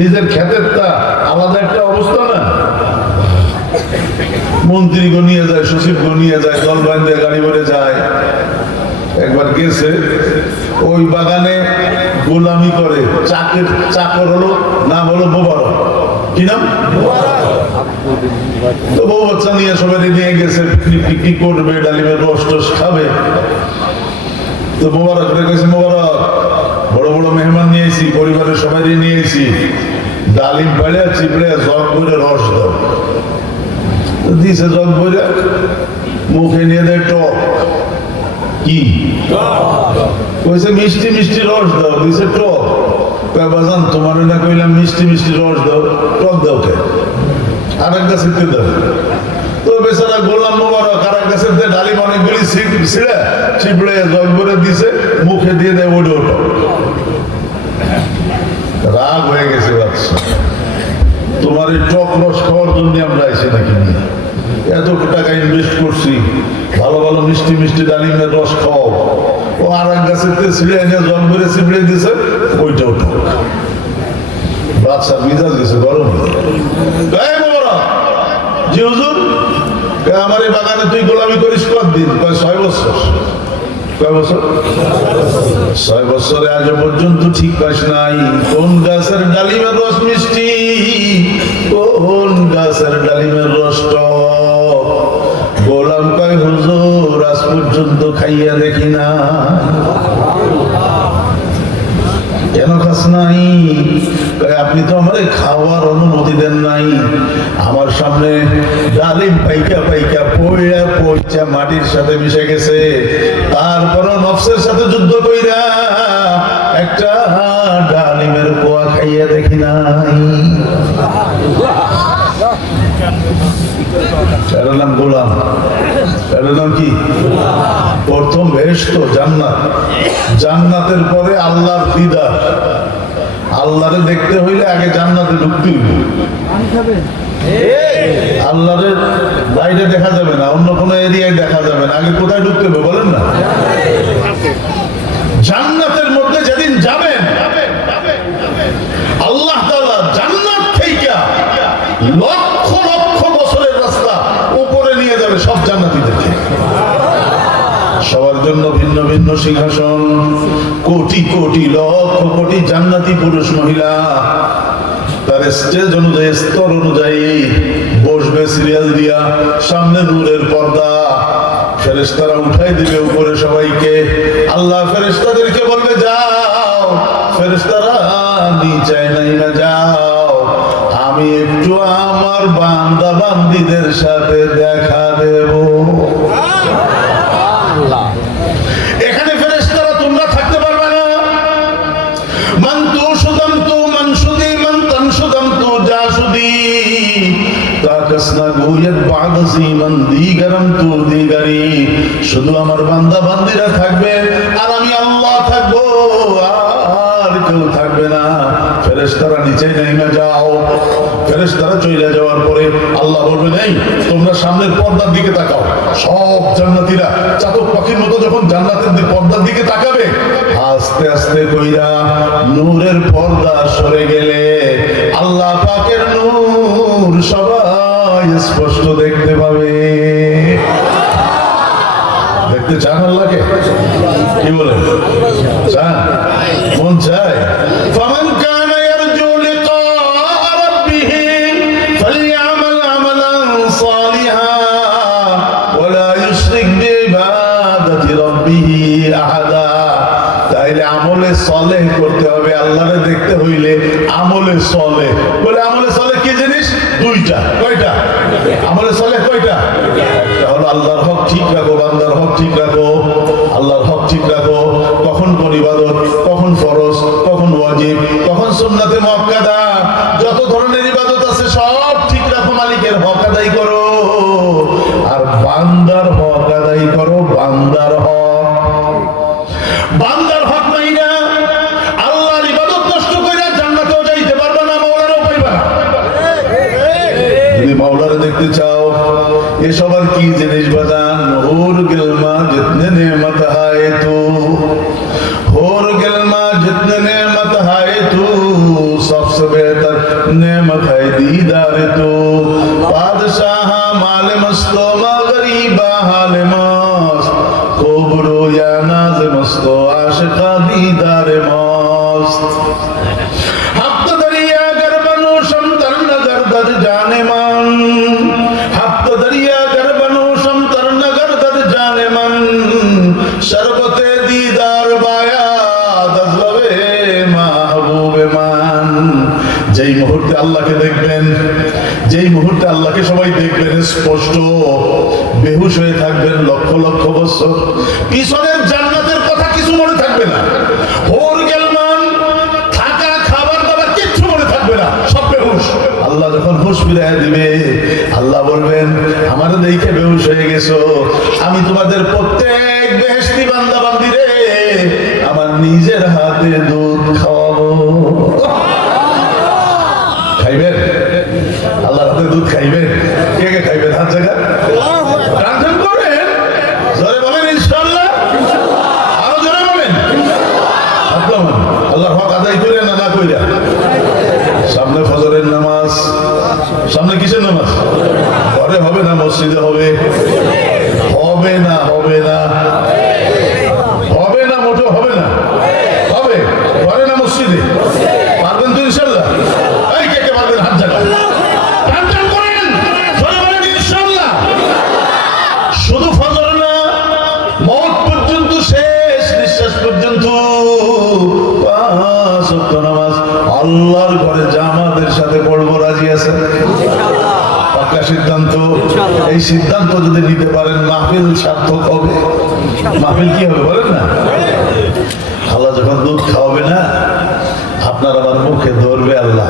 নিজের ক্ষেতের তা আলাদা একটা অবস্থা না। মন্ত্রী গো নিয়ে যায়, সচিব গো নিয়ে যায়, দল বান্ধে গাড়ি ভরে যায়। একবার গেছে ওই বাগানে গোলামি করে চাকর হলো, নাম হলো মোবারক। কি নাম? তো বউ বাচ্চা নিয়ে সবাই নিয়ে গেছে, পিকনিক করবে, ডালিমের রস টস খাবে। তো মোবারক রেখেছে, মোবারক বড় বড় মেহমান নিয়েছি, পরিবারের সবাই নিয়েছি, ডালিম পাড়ে চিপড়ে জগ করে রস দাও। দিছে জগ বইরা, মুখে নিয়ে দেয় টক। কি কইছে মিষ্টি মিষ্টি রস দাও, দিছে টক। বাজান তোমার না কইলাম মিষ্টি মিষ্টি রস দাও, টক দাও কে? আর এক গাছের দাও। তো বেচারা গোলাম মোবারক আর এক গাছের ডালিম অনেকগুলি ছিঁড়ে চিপড়ে জগ করে দিছে, মুখে দিয়ে দেয় ওটা ওটা। রাগ হয়ে গেছে বাচ্চা, তোমার এই টক রস খাওয়ার জন্য আমরা আইসি নাকি? এত টাকা ইনভেস্ট করছি, ভালো ভালো মিষ্টি মিষ্টি ডালিমের রস খাও। ও আর এক গাছের ছিঁড়ে এনে জল করে চিপড়ে দিছে, ওইটা ওটা। বাচ্চা মিজাজ গেছে গরম। জি হুজুর, আমার এই বাগানে তুই গোলামি করিস কতদিন? 6 বছর। কয় বছর? 6 বছরে আজ পর্যন্ত ঠিক পাস নাই কোন গাছের ডালিমের রস মিষ্টি, কোন গাছের ডালিমের রস টক। গোলাম কয় হুজুর আজ পর্যন্ত খাইয়া দেখি না। কেন খাস নাই? আপনি তো আমারে খাওয়ার অনুমতি দেন নাই। আমার সামনে ডালিম পাইকা পাইকা পইড়া পইচা মাটির সাথে মিশে গেছে, তারপরও নফসের সাথে যুদ্ধ কইরা একটা ডালিমের কোয়া খাইয়া দেখি নাই। এর নাম গোলাম। এর নাম কি? প্রথম বেহেশত জান্নাত, জান্নাতের পরে আল্লাহর দিদার। আল্লাহরে দেখতে হইলে আগে জান্নাতে ঢুকতে হইবে। আল্লাহরের বাইরে দেখা যাবে না, অন্য কোনো এরিয়ায় দেখা যাবে না, আগে কোথায় ঢুকতে হবে বলেন না? জান্নাতের মধ্যে যেদিন যাবেন, আল্লাহ তাআলা জান্নাত থেকে লক্ষ লক্ষ বছরের রাস্তা উপরে নিয়ে যাবে সব জান্নাতীদেরকে। সবার জন্য ভিন্ন ভিন্ন সিংহাসন, কোটি কোটি লক্ষ কোটি জান্নাতি পুরুষ মহিলা তার স্টেজ অনুযায়ী, স্তর অনুযায়ী বসবে সিরিয়াল দিয়া। সামনে নূরের পর্দা, ফেরেশতারা উঠাই দিবে উপরে সবাইকে। আল্লাহ ফেরেশতাদেরকে বলবে যাও, ফেরেশতারা নিচে নাইমা যাও, আমি একটু আমার বান্দা বান্দীদের সাথে দেখা দেব। এখানে ফেরেশতারা তোমরা থাকতে পারবে না। মান তু সুদাম তু মান সুদি মান তান সুদাম তু যা সুদি তাকাসনা গুয়াত বাদসি মান দিগারাম তু দিগারি। শুধু আমার বান্দা বান্দীরা থাকবে আর আমি আল্লাহ থাকবো, আর কেউ থাকবে না। ফেরেশতারা নিচে নেমে যাও। ফেরেশতারা চলে যাওয়ার পরে আল্লাহ বলবেন এই তোমরা সামনের পর্দার দিকে তাকাও। সব জান্নাতীরা চাতক পাখির মতো যখন জান্নাতের পর্দার দিকে তাকাবে, আস্তে আস্তে কইরা নূরের পর্দা সরে গেলে আল্লাহ পাকের নূর সবাই স্পষ্ট দেখতে পাবে। দেখতে চান আল্লাহকে? কি বলেন? চান? মন চায়? ফামান কানা ইয়ারজু লিকা রাব্বিহি ফালইআমাল আমালান সালিহা ওয়া লা ইউশরিক বিইবাদাতি রাব্বিহি আহাদা। তাইলে আমলে সালেহ করতে হবে। আল্লাহরে দেখতে হইলে আমলে সালেহ। বলে আমলে সালেহ কি জিনিস? দুইটা। কয়টা আমলে সালেহ? কয়টা? একটা হলো আল্লাহর হক ঠিক রাখো, বান্দার হক ঠিক রাখো। আল্লাহর হক ঠিক রাখো, কখন কোন ইবাদত, কখন ফরজ, কখন ওয়াজিব, কখন সুন্নাতে মুআক্কাদা, যত ধরনের ইবাদত আছে সব ঠিক রাখো, মালিকের হক আদায় করো। আর বান্দার হক আদায় করো। বান্দার হক, বান্দার হক নাই না আল্লাহর ইবাদত নষ্ট কইরা জান্নাতেও যাইতে পারবে না, মাওলারও পাইবা না। যদি মাওলারে দেখতে চাও, এসব আর কি জিনিস বাজান? হোর গেলমা জিতনে নেমত হায় তু, হোর গেলমা জিতনে নেমত হায় তু, সবসে বেহতর दीदार मस्त हफ्त दरिया कर बनो समतर नगर दर जाने मन हफ्त दरिया कर बनो समतर नगर दर जाने मन शरबते दीदार बाया दजलवे महबूबे मान যেই মুহূর্তে আল্লাহকে দেখবেন যেই মুহূর্তে আল্লাহকে সবাই দেখবেন স্পষ্ট বেহুশ হয়ে থাকবেন লক্ষ লক্ষ বছর পিছনের জান্নাতের কথা কিছু মনে থাকবে না হোর গেলমান থাকা খাবার দাবার কিচ্ছু মনে থাকবে না সব বেহুশ আল্লাহ যখন হুঁশ ফিরিয়ে দিবে আল্লাহ বলবেন আমারে দেখে বেহুশ হয়ে গেছো আমি তোমাদের প্রত্যেক বেহেশতি বান্দা বান্দিরে আমার নিজের হাতে দুধ খাওয়াবো খাইবেন আল্লাহর হাতে দুধ খাইবেন কে কে খাইবেন হাত জায়গা রান্ধন করেন জোরে বলেন ইনশাআল্লাহ আরো জোরে বলেন আল্লাহর হক আদায় করে না কইরা সামনে ফজরের নামাজ সামনে কিসের নামাজ ঘরে হবে না মসজিদে হবে হবে না হবে না হবে না মোটেও হবে না হবে ঘরে না মসজিদে পারবেন তো ইনশাআল্লাহ শুধু ফজর না মওত পর্যন্ত শেষ নিঃশ্বাস পর্যন্ত পাঁচ ওয়াক্ত নামাজ আল্লাহর ঘরে জামাতের সাথে পড়বো রাজি আছেন পাক্কা সিদ্ধান্ত এই সিদ্ধান্ত যদি নিতে পারেন মাহফিল সার্থক হবে মাহফিল কি হবে বলেন না আল্লাহ যখন দুধ খাওয়াবে না আপনার আমার মুখে ধরবে আল্লাহ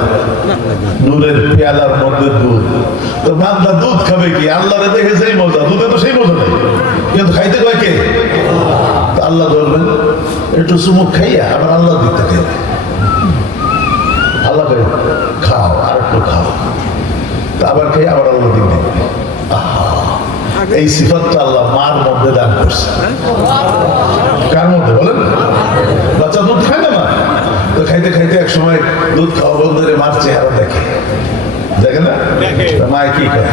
নূরের পেয়ালার মধ্যে দুধ তো বান্দা দুধ খাবে কি আল্লাহরে দেখে সেই মজা দুধে তো সেই মজা নেই কিন্তু খাইতে কয় কে আল্লাহ ধরবেন একটু চুমুক খাইয়া আবার আল্লাহ দিতে খাইবে আল্লাহ খাও আর একটু খাও আবার খাই আবার আল্লাহ দিতে এই সিফাতটা আল্লাহ মার মধ্যে দান করছে কার মধ্যে বলেন বাচ্চা দুধ খায় না মা তো খাইতে খাইতে এক সময় দুধ খাওয়া বন্ধ করে মার চেহারা দেখে দেখে না মা কি করে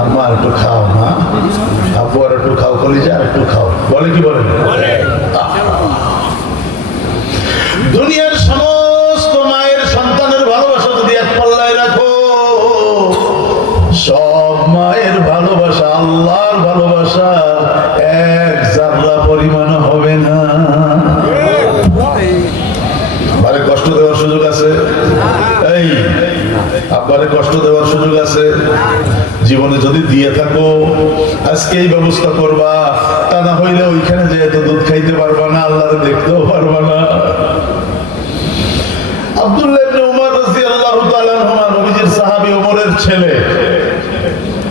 আম্মা একটু খাও মা আব্বু আর একটু খাও কলিজা আর একটু খাও বলে কি বলে দুনিয়ার সমস্ত মায়ের সন্তানের ভালোবাসা যদি এক পাল্লায় রাখো সব মায়ের ভালোবাসা আল্লাহর ভালোবাসা এক জাররা পরিমাণ হবে না আরে কষ্ট দেওয়ার সুযোগ আছে এই আব্বারে কষ্ট দেওয়ার সুযোগ আছে জীবনে যদি দিয়ে থাকো আজকে এই ব্যবস্থা করবা তা না হইলে ওইখানে যেহেতু দুধ খাইতে পারবা না আল্লাহরে দেখতেও পারবা না আব্দুল্লাহ ইবনে উমর রাদিয়াল্লাহু তাআলা আনহুমা নবীজির সাহাবী ওমরের ছেলে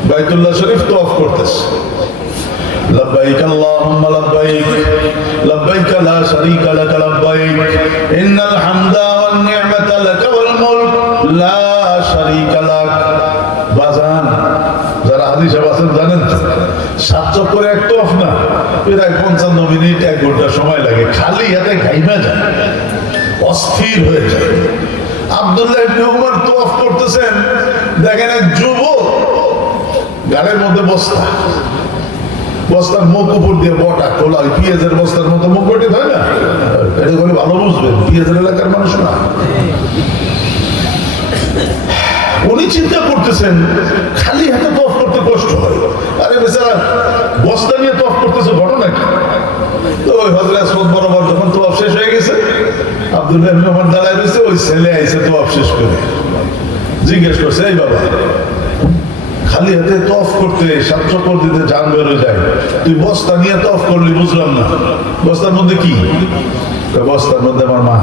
বাইতুল্লাহ শরীফ তওয়াফ করতেছে لبيك اللهم لبيك لبيك لا شريك لك لبيك إن الحمد والنعمة لك والملك لا شريك لك বাজান যারা হাদিস আছেন জানেন সাত চক্করে এক তওয়াফ না প্রায় 55 মিনিট 1 ঘন্টা সময় লাগে খালি হাতে ঘাইমা যায় অস্থির হয়ে যায় আব্দুল্লাহ ইবনে উমর তওয়াফ করতেছেন দেখেন এক যুবক গাড়ির মধ্যে বস্তার মুখ উপর দিয়ে বটা খোলা ওই পেঁয়াজের বস্তার মতো মুখ বটে হয় না এটা করে ভালো বুঝবেন পেঁয়াজের এলাকার মানুষ না উনি চিন্তা করতেছেন খালি হাতে তফ করতে কষ্ট হয় আরে বেচারা বস্তা নিয়ে তফ করতেছে ঘটনা কি তো ওই হযরত আসওয়াদ বরাবর যখন তওয়াফ শেষ হয়ে গেছে আব্দুল্লাহ ইবনে উমর দাঁড়ায় রয়েছে ওই ছেলে আইছে তওয়াফ শেষ করে জিজ্ঞেস করছে এই বাবা খালি হাতে তওয়াফ করতে 7 চক্কর দিতে জান বের হয়ে যায় তুই বস্তা নিয়ে তওয়াফ করলি বুঝলাম না বস্তার মধ্যে কি বস্তার মধ্যে আমার মা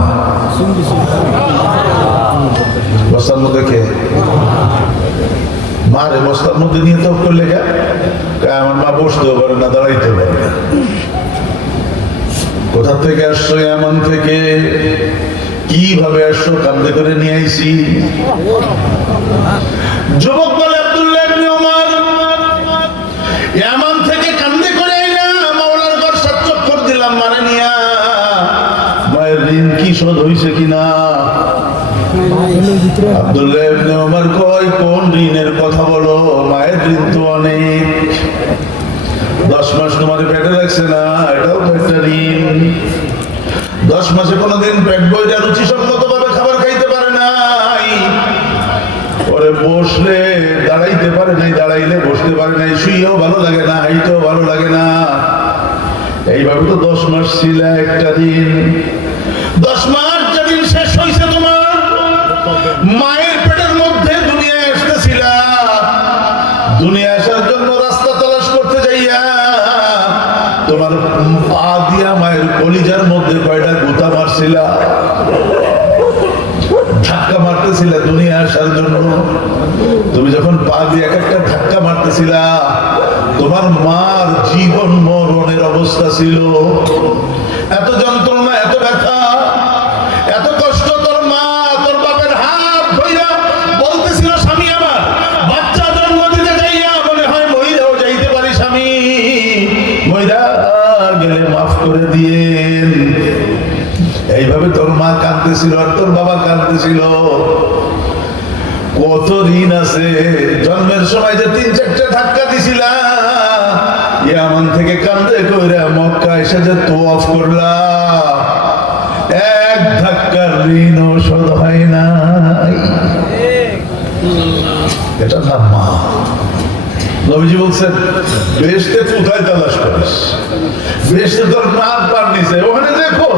বস্তার মধ্যে কে মারে বস্তার মধ্যে নিয়ে তওয়াফ করলে কে আমার মা বসতেও পারে না দাঁড়াইতে পারে না কোথা থেকে আসছো এমন থেকে কিভাবে আসছো কান্দে করে নিয়ে আইছি যুবক বলে আব্দুল্লাহ ইবনে উমর ইয়ামান থেকে কান্দে করে আইনা মাওলার ঘর 7 চক্কর দিলাম মানে নিয়া মায়ের ঋণ কি শোধ হইছে কিনা আব্দুল্লাহ ইবনে উমর কয় কোন ঋণের কথা বলো মায়ের ঋণ তো অনেক 10 মাস তোমার পেটে রাখছে না এটাও একটা ঋণ 10 মাসে কোনোদিন পেট বইটা রুচিসম্মত ভাবে খাবার খাইতে পারে নাই, পরে বসলে দাঁড়াইতে পারে নাই, দাঁড়াইলে বসতে পারে নাই, শুয়েও ভালো লাগে না, হাইতেও ভালো লাগে না। এইভাবে তো 10 মাস ছিল। একটা দিন 10 মাস যেদিন শেষ হয়েছে, তোমার মায়ের পেটের মধ্যে দুনিয়ায় আসতেছিল। দুনিয়া আসার জন্য রাস্তা তালাশ করতে যাইয়া তোমার পা দিয়া মায়ের কলিজার মধ্যে কয়টা গুতা মারছিল, ধাক্কা মারতেছিল দুনিয়া আসার জন্য। তুমি যখন পা দিয়ে এক একটা ধাক্কা মারতেছিল, তোমার মার জীবন মরণের অবস্থা ছিল। এত যন্ত্রণা, এত ব্যথা, এত কষ্ট। তোর মা তোর বাপের হাত ধইরা বলতেছিল, স্বামী আমার বাচ্চা জন্ম দিতে যাইয়া মনে হয় মহিলাও যাইতে পারি, স্বামী মহিলা গেলে মাফ করে দিয়েন। এইভাবে তোর মা কাঁদতেছিল আর তোর বাবা কাঁদতেছিল। কত ঋণ আছে। জন্মের সময় যে 3-4টা ধাক্কা দিছিলা, ইয়ামান থেকে কান্দে কইরা মক্কা এসে যে তওয়াফ করলা, এক ধাক্কার ঋণও শোধ হয় নাই। এটা না মা। নবীজি বলছেন, বেহেশতে কোথায় তালাশ করিস? বেহেশতে তোর মার পার নিচে, ওখানে দেখো।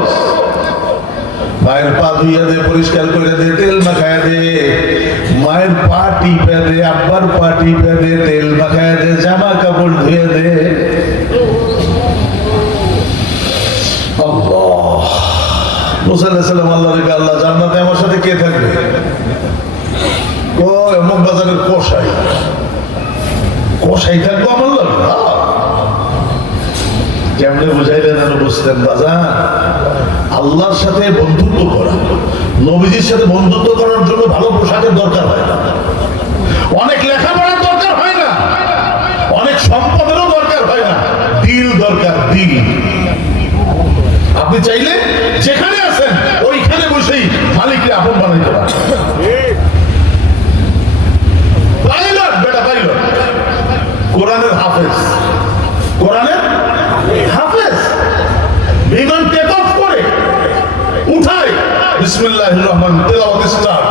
মায়ের পা ধুইয়া দে, পরিষ্কার করে দে, তেল মাখায়া দে। মায়ের পা টিপে দে, আব্বার পা টিপে দে, তেল মাখায়া দে, জামা কাপড় ধুয়ে দে। আল্লাহ মুসা আলাইহিস সালাম আল্লাহর কে, আল্লাহ জান্নাতে আমার সাথে কে থাকবে? ও এমন বাজারের কসাই, কসাই থাকবো আমার লাগে। কেমনে বুঝাইলেন যেন বুঝতেন বাজার? আল্লাহর সাথে বন্ধুত্ব করা, নবীজির সাথে বন্ধুত্ব করার জন্য ভালো পোশাকের দরকার হয় না, অনেক লেখাপড়ার দরকার হয় না, অনেক সম্পদেরও দরকার হয় না, দিল দরকার, দিল। আপনি চাইলে যেখানে আছেন ওইখানে বসেই মালিককে আপন বানাইতে পারেন। পাইলট, বেটা পাইলট, কোরআনের হাফেজ, কোরআনের হাফেজ। বিমান টেক অফ করে উঠায় বিসমিল্লাহির রহমান তেলাওয়াত স্টার্ট।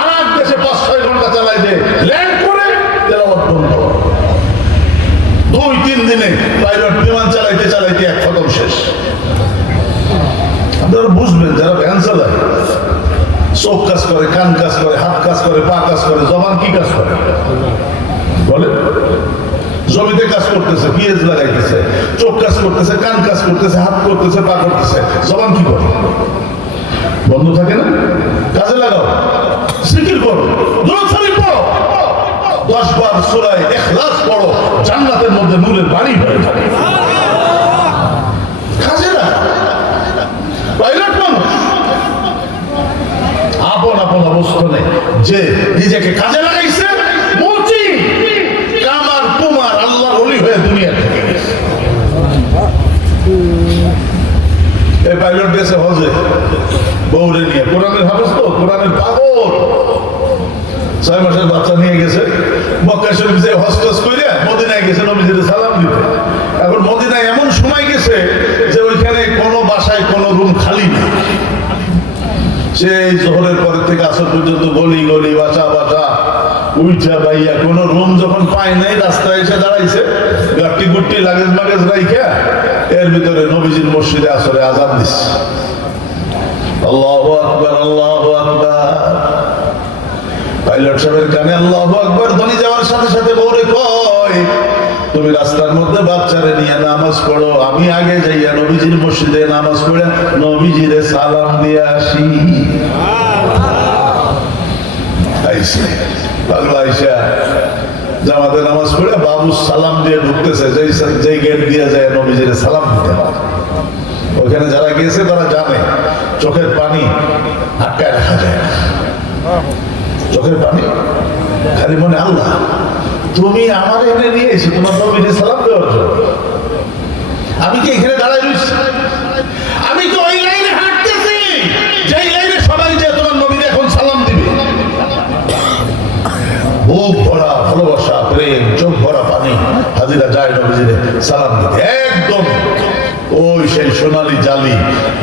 আরেক দেশে 5-6 ঘন্টা চালাই দে, ল্যান্ড করে তেলাওয়াত বন্ধ। 2-3 দিনে পাইলট বিমান চালাইতে চালাইতে এক খতম শেষ। আপনারা বুঝবেন, যারা ভ্যান চালায়, চোখ কাজ করে, কান কাজ করে, হাত কাজ করে, পা কাজ করে, জবান কি কাজ করে বলে? জমিতে কাজ করতেছে, পিএস লাগাইতেছে, চোখ কাজ করতেছে, কান কাজ করতেছে, হাত করতেছে, পা করতেছে, জবান কি করে? বন্ধ থাকে না? কাজে লাগাও, জিকির করো, দুরূদ শরীফ পড়ো, 10 বার সূরা ইখলাস পড়ো, জান্নাতের মধ্যে নূরের বাড়ি হয়ে যাবে। কাজে লাগাও। পাইলট মানুষ আপন আপন অবস্থানে যে নিজেকে কাজে লাগাইছে, মুচি কামার কুমার আল্লাহর ওলি হয়ে দুনিয়া থেকে গেছে। এই পাইলট গেছে হজে বউরে নিয়ে, কোরআনের হাফেজ তো, কোরআনের পাগল, 6 মাসের বাচ্চা নিয়ে গেছে। মক্কা শরীফ যে হজ টজ করে মদিনায় গেছে নবীজির সালাম দিতে। এখন মদিনায় এমন সময় গেছে যে ওইখানে কোনো বাসায় কোনো রুম খালি নেই। সেই জোহরের পরের থেকে আসর পর্যন্ত গলি গলি, বাসা বাসা, উইঠা বাইয়া কোনো রুম যখন পায় নাই, রাস্তায় এসে দাঁড়াইছে, গাট্টি গুট্টি লাগেজ মাগেজ রাইখা এর ভিতরে নবীজির মসজিদে আসরে আযান দিচ্ছে। আল্লাহু আকবার, আল্লাহু আকবার। পাইলট সাহেবের কানে আল্লাহু আকবার ধ্বনি যাওয়ার সাথে সাথে বউরে কয়, তুমি রাস্তার মধ্যে বাচ্চারে নিয়ে নামাজ পড়ো, আমি আগে যাইয়া নবীজির মসজিদে নামাজ পড়ে নবীজিরে সালাম দিয়ে আসি। আইসে পাগলা আইসা জামাতে নামাজ পড়ে বাবু সালাম দিয়ে ঢুকতেছে, যেই গেট দিয়ে যায় নবীজিরে সালাম দিতে পারে। ওখানে যারা গিয়েছে তারা জানে চোখের পানি আটকায় রাখা যায় না। চোখের পানি খালি মনে, আল্লাহ তুমি আমার এখানে নিয়ে এসে তোমার নবীরে সালাম দেওয়ার জন্য। আমি কি এখানে দাঁড়াই রয়েছি? আমি তো ওই লাইনে হাঁটতেছি, যেই লাইনে সবাই যে তোমার নবীরে এখন সালাম দিবে। বুক ভরা ভালোবাসা, প্রেম, চোখ ভরা পানি, হাজিরা যায় নবীজিরে সালাম দিতে। একদম ওই সেই সোনালী জালি জালি,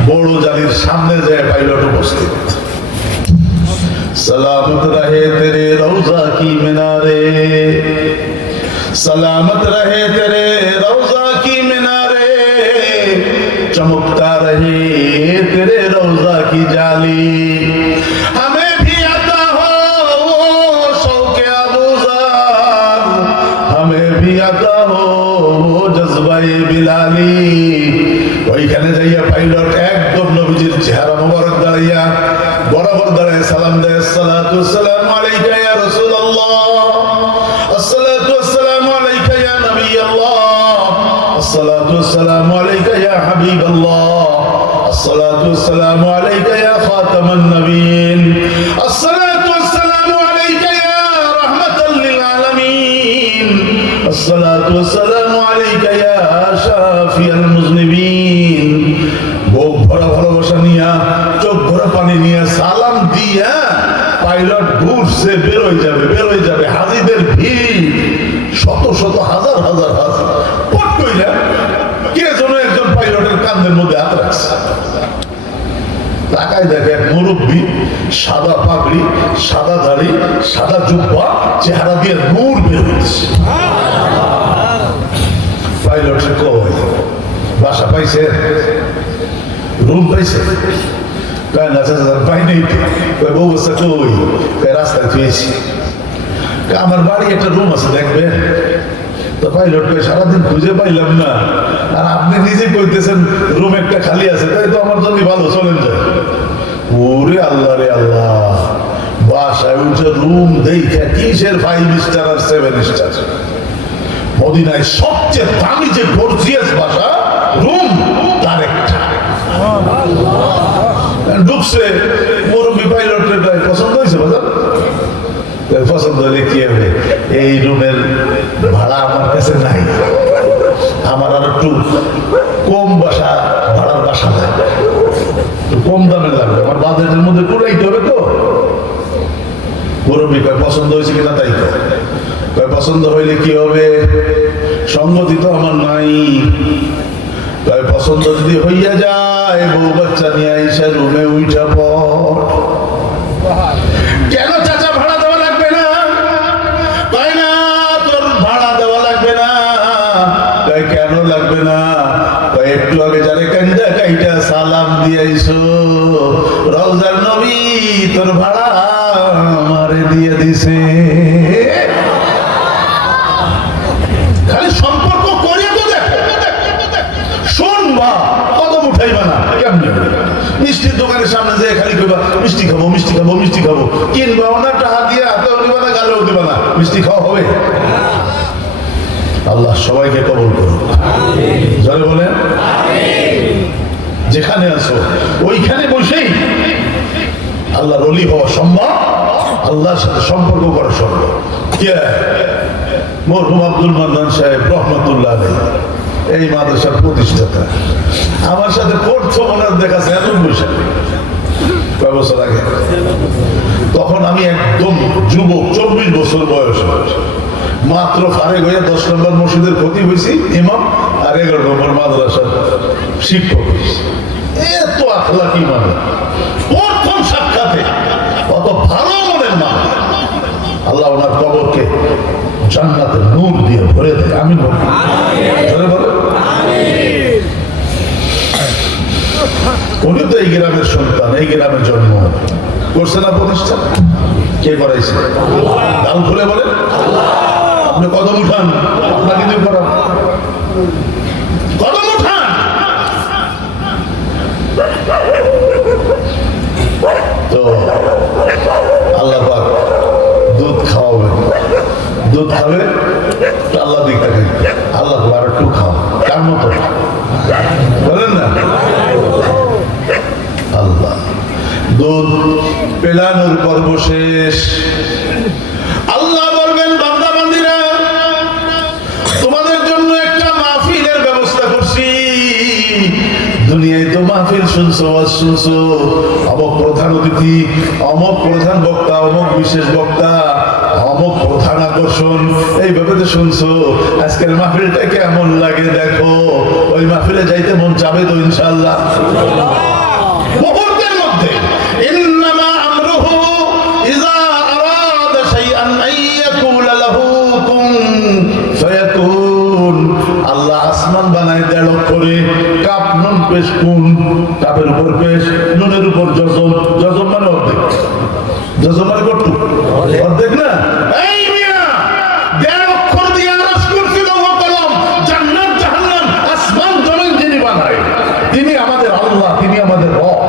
বড় জালির সামনে যায় পাইলট উপস্থিত। सलामत रहे तेरे रौजा की मीनारे, सलामत रहे तेरे रौजा की मीनारे, चमकता रहे तेरे रौजा की जाली। हमें भी आता हो वो शौक़े अबूज़र, हमें भी आता हो वो जज्बाए बिलाली। ওইখানে যাইয়া পাইলট একদম নবীজির চেহারা মোবারক দাঁড়াইয়া বরাবর দাঁড়ায় সালাম দেয়, আসসালাতু ওয়াসসালামু আলাইকা ইয়া রাসূলুল্লাহ, আসসালাতু ওয়াসসালামু আলাইকা ইয়া নবিয়াল্লাহ, আসসালাতু ওয়াসসালামু আলাইকা ইয়া হাবিবাল্লাহ, আসসালাতু ওয়াসসালামু আলাইকা ইয়া খাতামান নবিয়্যিন, আসসালাতু ওয়াসসালামু আলাইকা ইয়া রাহমাতাল লিল আলামিন, আসসালাতু ওয়াসসালামু আলাইকা ইয়া শাফিয়াল মুযনিবিন। বুক ভরা ভালোবাসা নিয়া, চোখ ভরা পানি নিয়ে সালাম দিয়া পাইলট ঘুরছে, বেরোয় যাবে। হাজিদের ভিড় শত শত হাজার হাজার হাজার। পট কইলা কে যেন একজন পাইলটের কাঁধের মধ্যে হাত রাখছে। তাকায় দেখে এক মুরব্বী, সাদা পাগড়ি, সাদা দাড়ি, সাদা জুব্বা, চেহারা দিয়ে নূর বের হচ্ছে। পাইলট সে কই বাসা পাইছে, রুম পাইছে? কয় না চাচা পাই নাই। কয় বউ বসে কই? রাস্তায় থুয়েছি। আমার বাড়ি একটা রুম আছে দেখবে। তো পাইলট কয় সারাদিন খুঁজে পাইলাম না, আর আপনি নিজে কইতেছেন রুম একটা খালি আছে, তাই তো আমার জন্য ভালো, চলেন যায়। ওরে আল্লাহ রে আল্লাহ, বাসায় উঠে রুম দেখে কিসের 5 স্টার আর 7 স্টার। মদিনায় সবচেয়ে দামি যে গর্জিয়াস বাসা রুম, তার একটা। ঢুকছে মুরব্বী পাইলটের পছন্দ হয়েছে বাজার। পছন্দ হলে কি হবে? এই রুমের ভাড়া আমার কাছে নাই, আমার আর একটু কম বাসা ভাড়ার বাসা লাগবে, কম দামে লাগবে, আমার বাজেটের মধ্যে টুলাইতে হবে। তো মুরব্বী কয় পছন্দ হয়েছে কিনা তাই কয় পছন্দ হইলে কি হবে? সঙ্গতি তো আমার নাই। কয় পছন্দ যদি হইয়া যায়, বউ বাচ্চা নিয়ে আইসা রুমে উঠা পড়। কেন চাচা ভাড়া দেওয়া লাগবে না? কয় না তোর ভাড়া দেওয়া লাগবে না। কয় কেন লাগবে না? কয় একটু আগে যারে কান্দা কাইটা সালাম দিয়ে আইসো, রওজার নবী তোর ভাড়া আমারে দিয়ে দিছে। খালি সম্পর্ক করে তো দেখো, শুনবা কদম উঠাইবা না। কেমনি মিষ্টির দোকানের সামনে যে খালি কইবা মিষ্টি খাবো, মিষ্টি খাবো, মিষ্টি খাবো, কিনবাও না, টাকা দিয়ে হাতেও দিবা না, গালেও দিবা না, মিষ্টি খাওয়া হবে? আল্লাহ সবাইকে কবুল করুন, জোরে বলেন। যেখানে আছো ওইখানে বসেই আল্লাহর ওলি হওয়া সম্ভব, আল্লাহর সাথে সম্পর্ক করা সম্ভব। কে? মরহুম আব্দুল মান্নান সাহেব রহমতুল্লাহ আলাইহি, এই মাদ্রাসার প্রতিষ্ঠাতা। আমার সাথে প্রথম ওনার দেখা 96 বছর আগে। তখন আমি একদম যুবক, 24 বছর বয়স, মাত্র ফারেক হয়ে 10 নম্বর মসজিদের খতিব হয়েছি, ইমাম, আর 11 নম্বর মাদ্রাসার শিক্ষক হয়েছি। এত আখলাকি মানে, প্রথম সাক্ষাতে অত ভালো মনের মানে। আল্লাহ ওনার কবরকে জান্নাতের নূর দিয়ে ভরে দেয়। আমি উনি তো এই গ্রামের সন্তান, এই গ্রামের জন্ম করছে না প্রতিষ্ঠান। কে করাইছে? গাল খুলে বলেন। আপনি কদম উঠান, আপনাকে দিয়ে করান, কদম উঠান। তো আল্লাহ পাক দুধ খাওয়াবেন, দুধ খাবে আল্লাহ দিক থাকে, আল্লাহ আর একটু খাও, কার মতো বলেন না? আল্লাহ দুধ পেলানোর পর্ব শেষ। আল্লাহ বলবেন বান্দা বান্দিরা, তোমাদের জন্য একটা মাহফিলের ব্যবস্থা করছি। দুনিয়ায় তো মাহফিল শুনছো, ওয়াজ শুনছো, অমুক প্রধান অতিথি, অমুক প্রধান বক্তা, অমুক বিশেষ বক্তা, অমুক প্রধান আকর্ষণ, এইভাবে তো শুনছো। আজকের মাহফিলটা কেমন লাগে দেখো। ওই মাহফিলে যাইতে মন চাবে তো ইনশাআল্লাহ। মুহূর্তের মধ্যে ইন্নামা আমরুহু ইযা আরাদা শাইআন আইয়াকুলা লাহু কুন ফায়াকুন। আল্লাহ আসমান বানায় 1.5 অক্ষরে, কাপ নুন পেশ কুন, কাপের উপর পেশ, নুনের উপর জজম, জজম মানে অর্ধেক, জজম মানে কটু অর্ধেক না। এই মিয়া 1.5 অক্ষর দিয়ে আরশ কুরসি লৌহ কলম, জান্নাত জাহান্নাম, আসমান জমিন যিনি বানায় তিনি আমাদের আল্লাহ, তিনি আমাদের রব।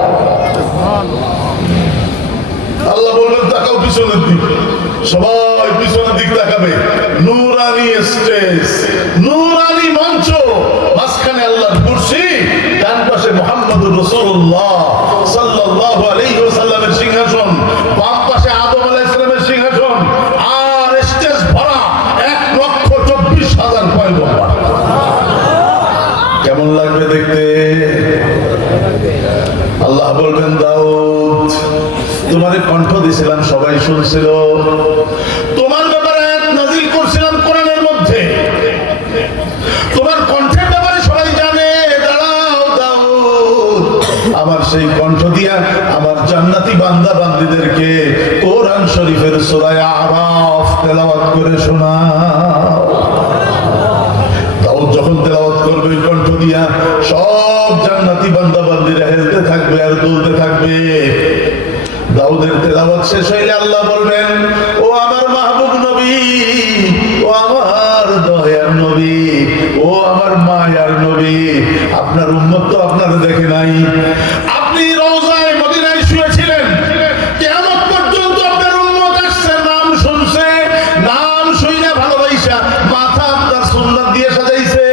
আল্লাহ বলবেন তাকাও পিছনের দিক, সবাই পিছনের দিক তাকাবে। নূরানি স্টেজ, নূরানি মঞ্চ, মাঝখানে আল্লাহর কুরসি, ডান পাশে মুহাম্মদুর রাসূলুল্লাহ সাল্লাল্লাহু আলাইহি ওয়াসাল্লামের সিংহাসন, বাম পাশে আদম আলাইহিস সালামের সিংহাসন, আর স্টেজ ভরা 1,24,000 পয়গম্বর। কেমন লাগবে দেখতে? আল্লাহ বলবেন দাউদ তোমারে কণ্ঠ দিয়েছিলাম, সবাই শুনছিল, তোমার ব্যাপারে আয়াত নাযিল করছিলাম কোরআনের মধ্যে, তোমার কণ্ঠের ব্যাপারে সবাই জানে। দাঁড়াও দাউদ, আমার সেই কণ্ঠ দিয়া আমার জান্নাতি বান্দা বান্দীদেরকে কোরআন শরীফের সূরা আরাফ তেলাওয়াত করে শোনাও। দাউদ যখন তেলাওয়াত করবে ওই কণ্ঠ দিয়া, সব জান্নাতি বান্দা বান্দীরা হেলতে থাকবে আর দুলতে থাকবে। দাউদের তেলাওয়াত শেষ হইলে আল্লাহ বলবেন, ও আমার মাহবুব নবী, ও আমার দয়ার নবী, ও আমার মায়ার নবী, আপনার উম্মত তো আপনার দেখে নাই। আপনি রওজায়ে মদিনায় শুয়েছিলেন, কিয়ামত পর্যন্ত আপনার উম্মত আসছে, নাম শুনছে, নাম শুইনা ভালোবাসা মাথা আপনার সুন্নাত দিয়ে সাজাইছে,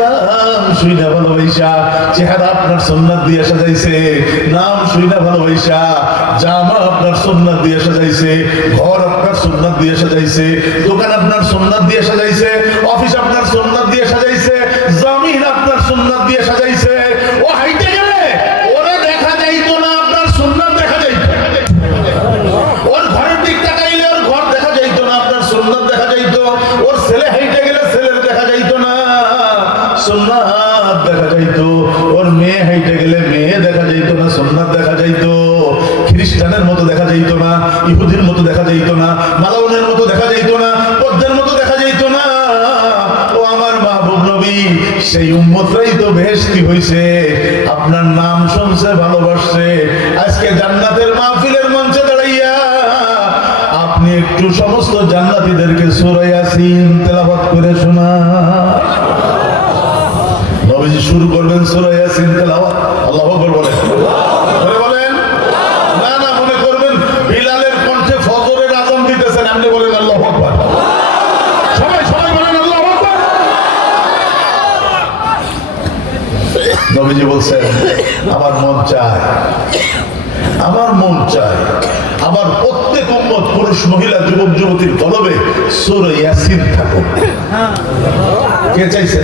নাম শুইনা ভালোবাসা চেহারা আপনার সুন্নাত দিয়ে সাজাইছে, নাম শুইনা ভালোবাসা জামা আপনার সুন্নাত দিয়ে সাজাইছে, ঘর আপনার সুন্নাত দিয়ে সাজাইছে, দোকান আপনার সুন্নাত দিয়ে সাজাইছে, অফিস আপনার সুন্নাত দিয়ে সাজাইছে, জমিন আপনার সুন্নাত দিয়ে সাজাইছে। ও হাইটে গেলে ওরে দেখা যাইতো না, আপনার সুন্নাত দেখা যাইতো। ওর ঘরের দিক তাকাইলে ওর ঘর দেখা যাইতো না, আপনার সুন্নাত দেখা যাইতো। ওর ছেলে হাইটে গেলে ছেলের দেখা যাইতো না, সুন্নাত দেখা যাইতো। ওর মেয়ে হাইটে গেলে মেয়ে দেখা যাইতো না, সুন্নাত দেখা যাইতো। খ্রিস্টানের মতো দেখা যাইতো না, ইহুদির মতো দেখা যাইতো না, মালাউনের মতো দেখা যাইতো না, পদ্মের মতো দেখা যাইতো না। ও আমার মাহবুব নবী, সেই উম্মতরাই তো বেহেশতি হইছে, আপনার নাম শুনছে, ভালোবাসছে। আজকে জান্নাতের মাহফিলের মঞ্চে দাঁড়াইয়া আপনি একটু সমস্ত জান্নাতীদেরকে সূরা ইয়াসিন তেলাওয়াত করে শোনা। নবীজি শুরু করবেন সূরা ইয়াসিন তেলাওয়াত, আল্লাহু আকবার বলেন, বলেন না না মনে করবেন বিলালের কণ্ঠে ফজরের আযান দিতেছেন, আপনি বলেন আল্লাহু আকবার। সবাই সবাই বলেন আল্লাহু আকবার। নবীজি বলছেন আমার মন চায়, আমার মন চায় আমার প্রত্যেক উম্মত পুরুষ মহিলা যুবক যুবতীর কলবে সূরা ইয়াসিন থাকুক। কে চাইছে?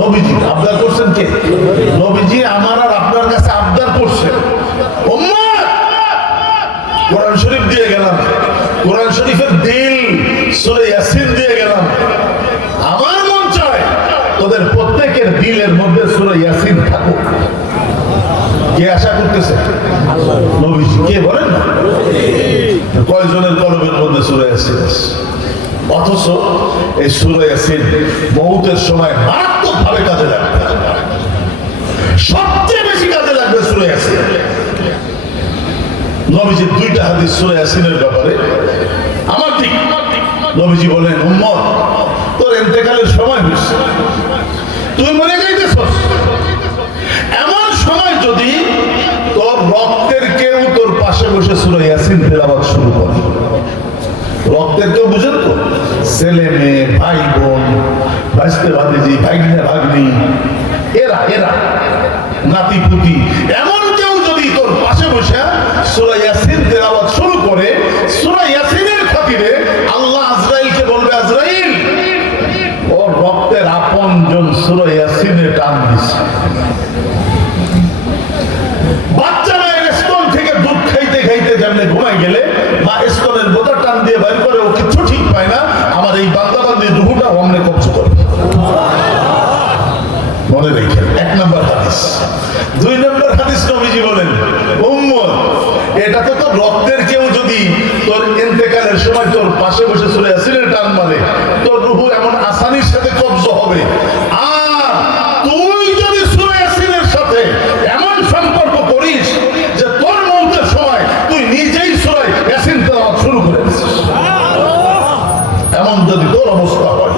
নবীজি। আবদার করছেন কে? নবীজি আমার আর আপনার কাছে আবদার করছেন, উম্মত কোরআন শরীফ দিয়ে গেলাম, কোরআন শরীফের দিল সূরা ইয়াসিন দিয়ে গেলাম, আমার মন চায় তোদের প্রত্যেকের দিলের মধ্যে সূরা ইয়াসিন থাকুক। কে আশা করতেছে? নবীজি। কে বলেন না? কয়জনের কলবের মধ্যে সূরা ইয়াসিন? অথচ এই সূরা ইয়াসিন মউতের সময় মারাত্মকভাবে কাজে লাগবে, সবচেয়ে বেশি কাজে লাগবে সূরা ইয়াসিন। নবীজির 2টা হাদিস সূরা ইয়াসিনের ব্যাপারে। আমার ঠিক নবীজি বলেন, উম্মত তোর ইন্তেকালের সময় হয়েছে, তুই মরে যাইতেছস, এমন সময় যদি তোর রক্তের কেউ তোর পাশে বসে সূরা ইয়াসিন তেলাওয়াত শুরু করে, রক্তের কেউ বুঝেন তো, ছেলে মেয়ে ভাই বোন ভাইস্তে ভাতিজি ভাইগনা ভাগ্নি এরা এরা নাতি পুতি, এমন কেউ যদি তোর পাশে বসে সূরা ইয়াসিন তেলাওয়াত শুরু করে, সূরা ইয়াসিনের খাতিরে আল্লাহ আজরাইলকে বলবে, আজরাইল ওর রক্তের আপনজন সূরা ইয়াসিনে টান দিছে। বাচ্চা মায়ের স্তন থেকে দুধ খাইতে খাইতে যেমনি ঘুমাই গেলে মা স্তনের বোতল টান দিয়ে নম্বর হাদিস নবীজি বলেন, উম্মত এটা তো তোর রক্তের কেউ যদি তোর ইন্তেকালের সময় তোর পাশে বসে সূরা ইয়াসিনের টান মারে, তোর রূহ এমন আসানির সাথে কবজ হবে। আর তুই যদি সূরা ইয়াসিনের সাথে এমন সম্পর্ক করিস যে তোর মওতের সময় তুই নিজেই সূরা ইয়াসিন তেলাওয়াত শুরু করে দিছিস, এমন যদি তোর অবস্থা হয়,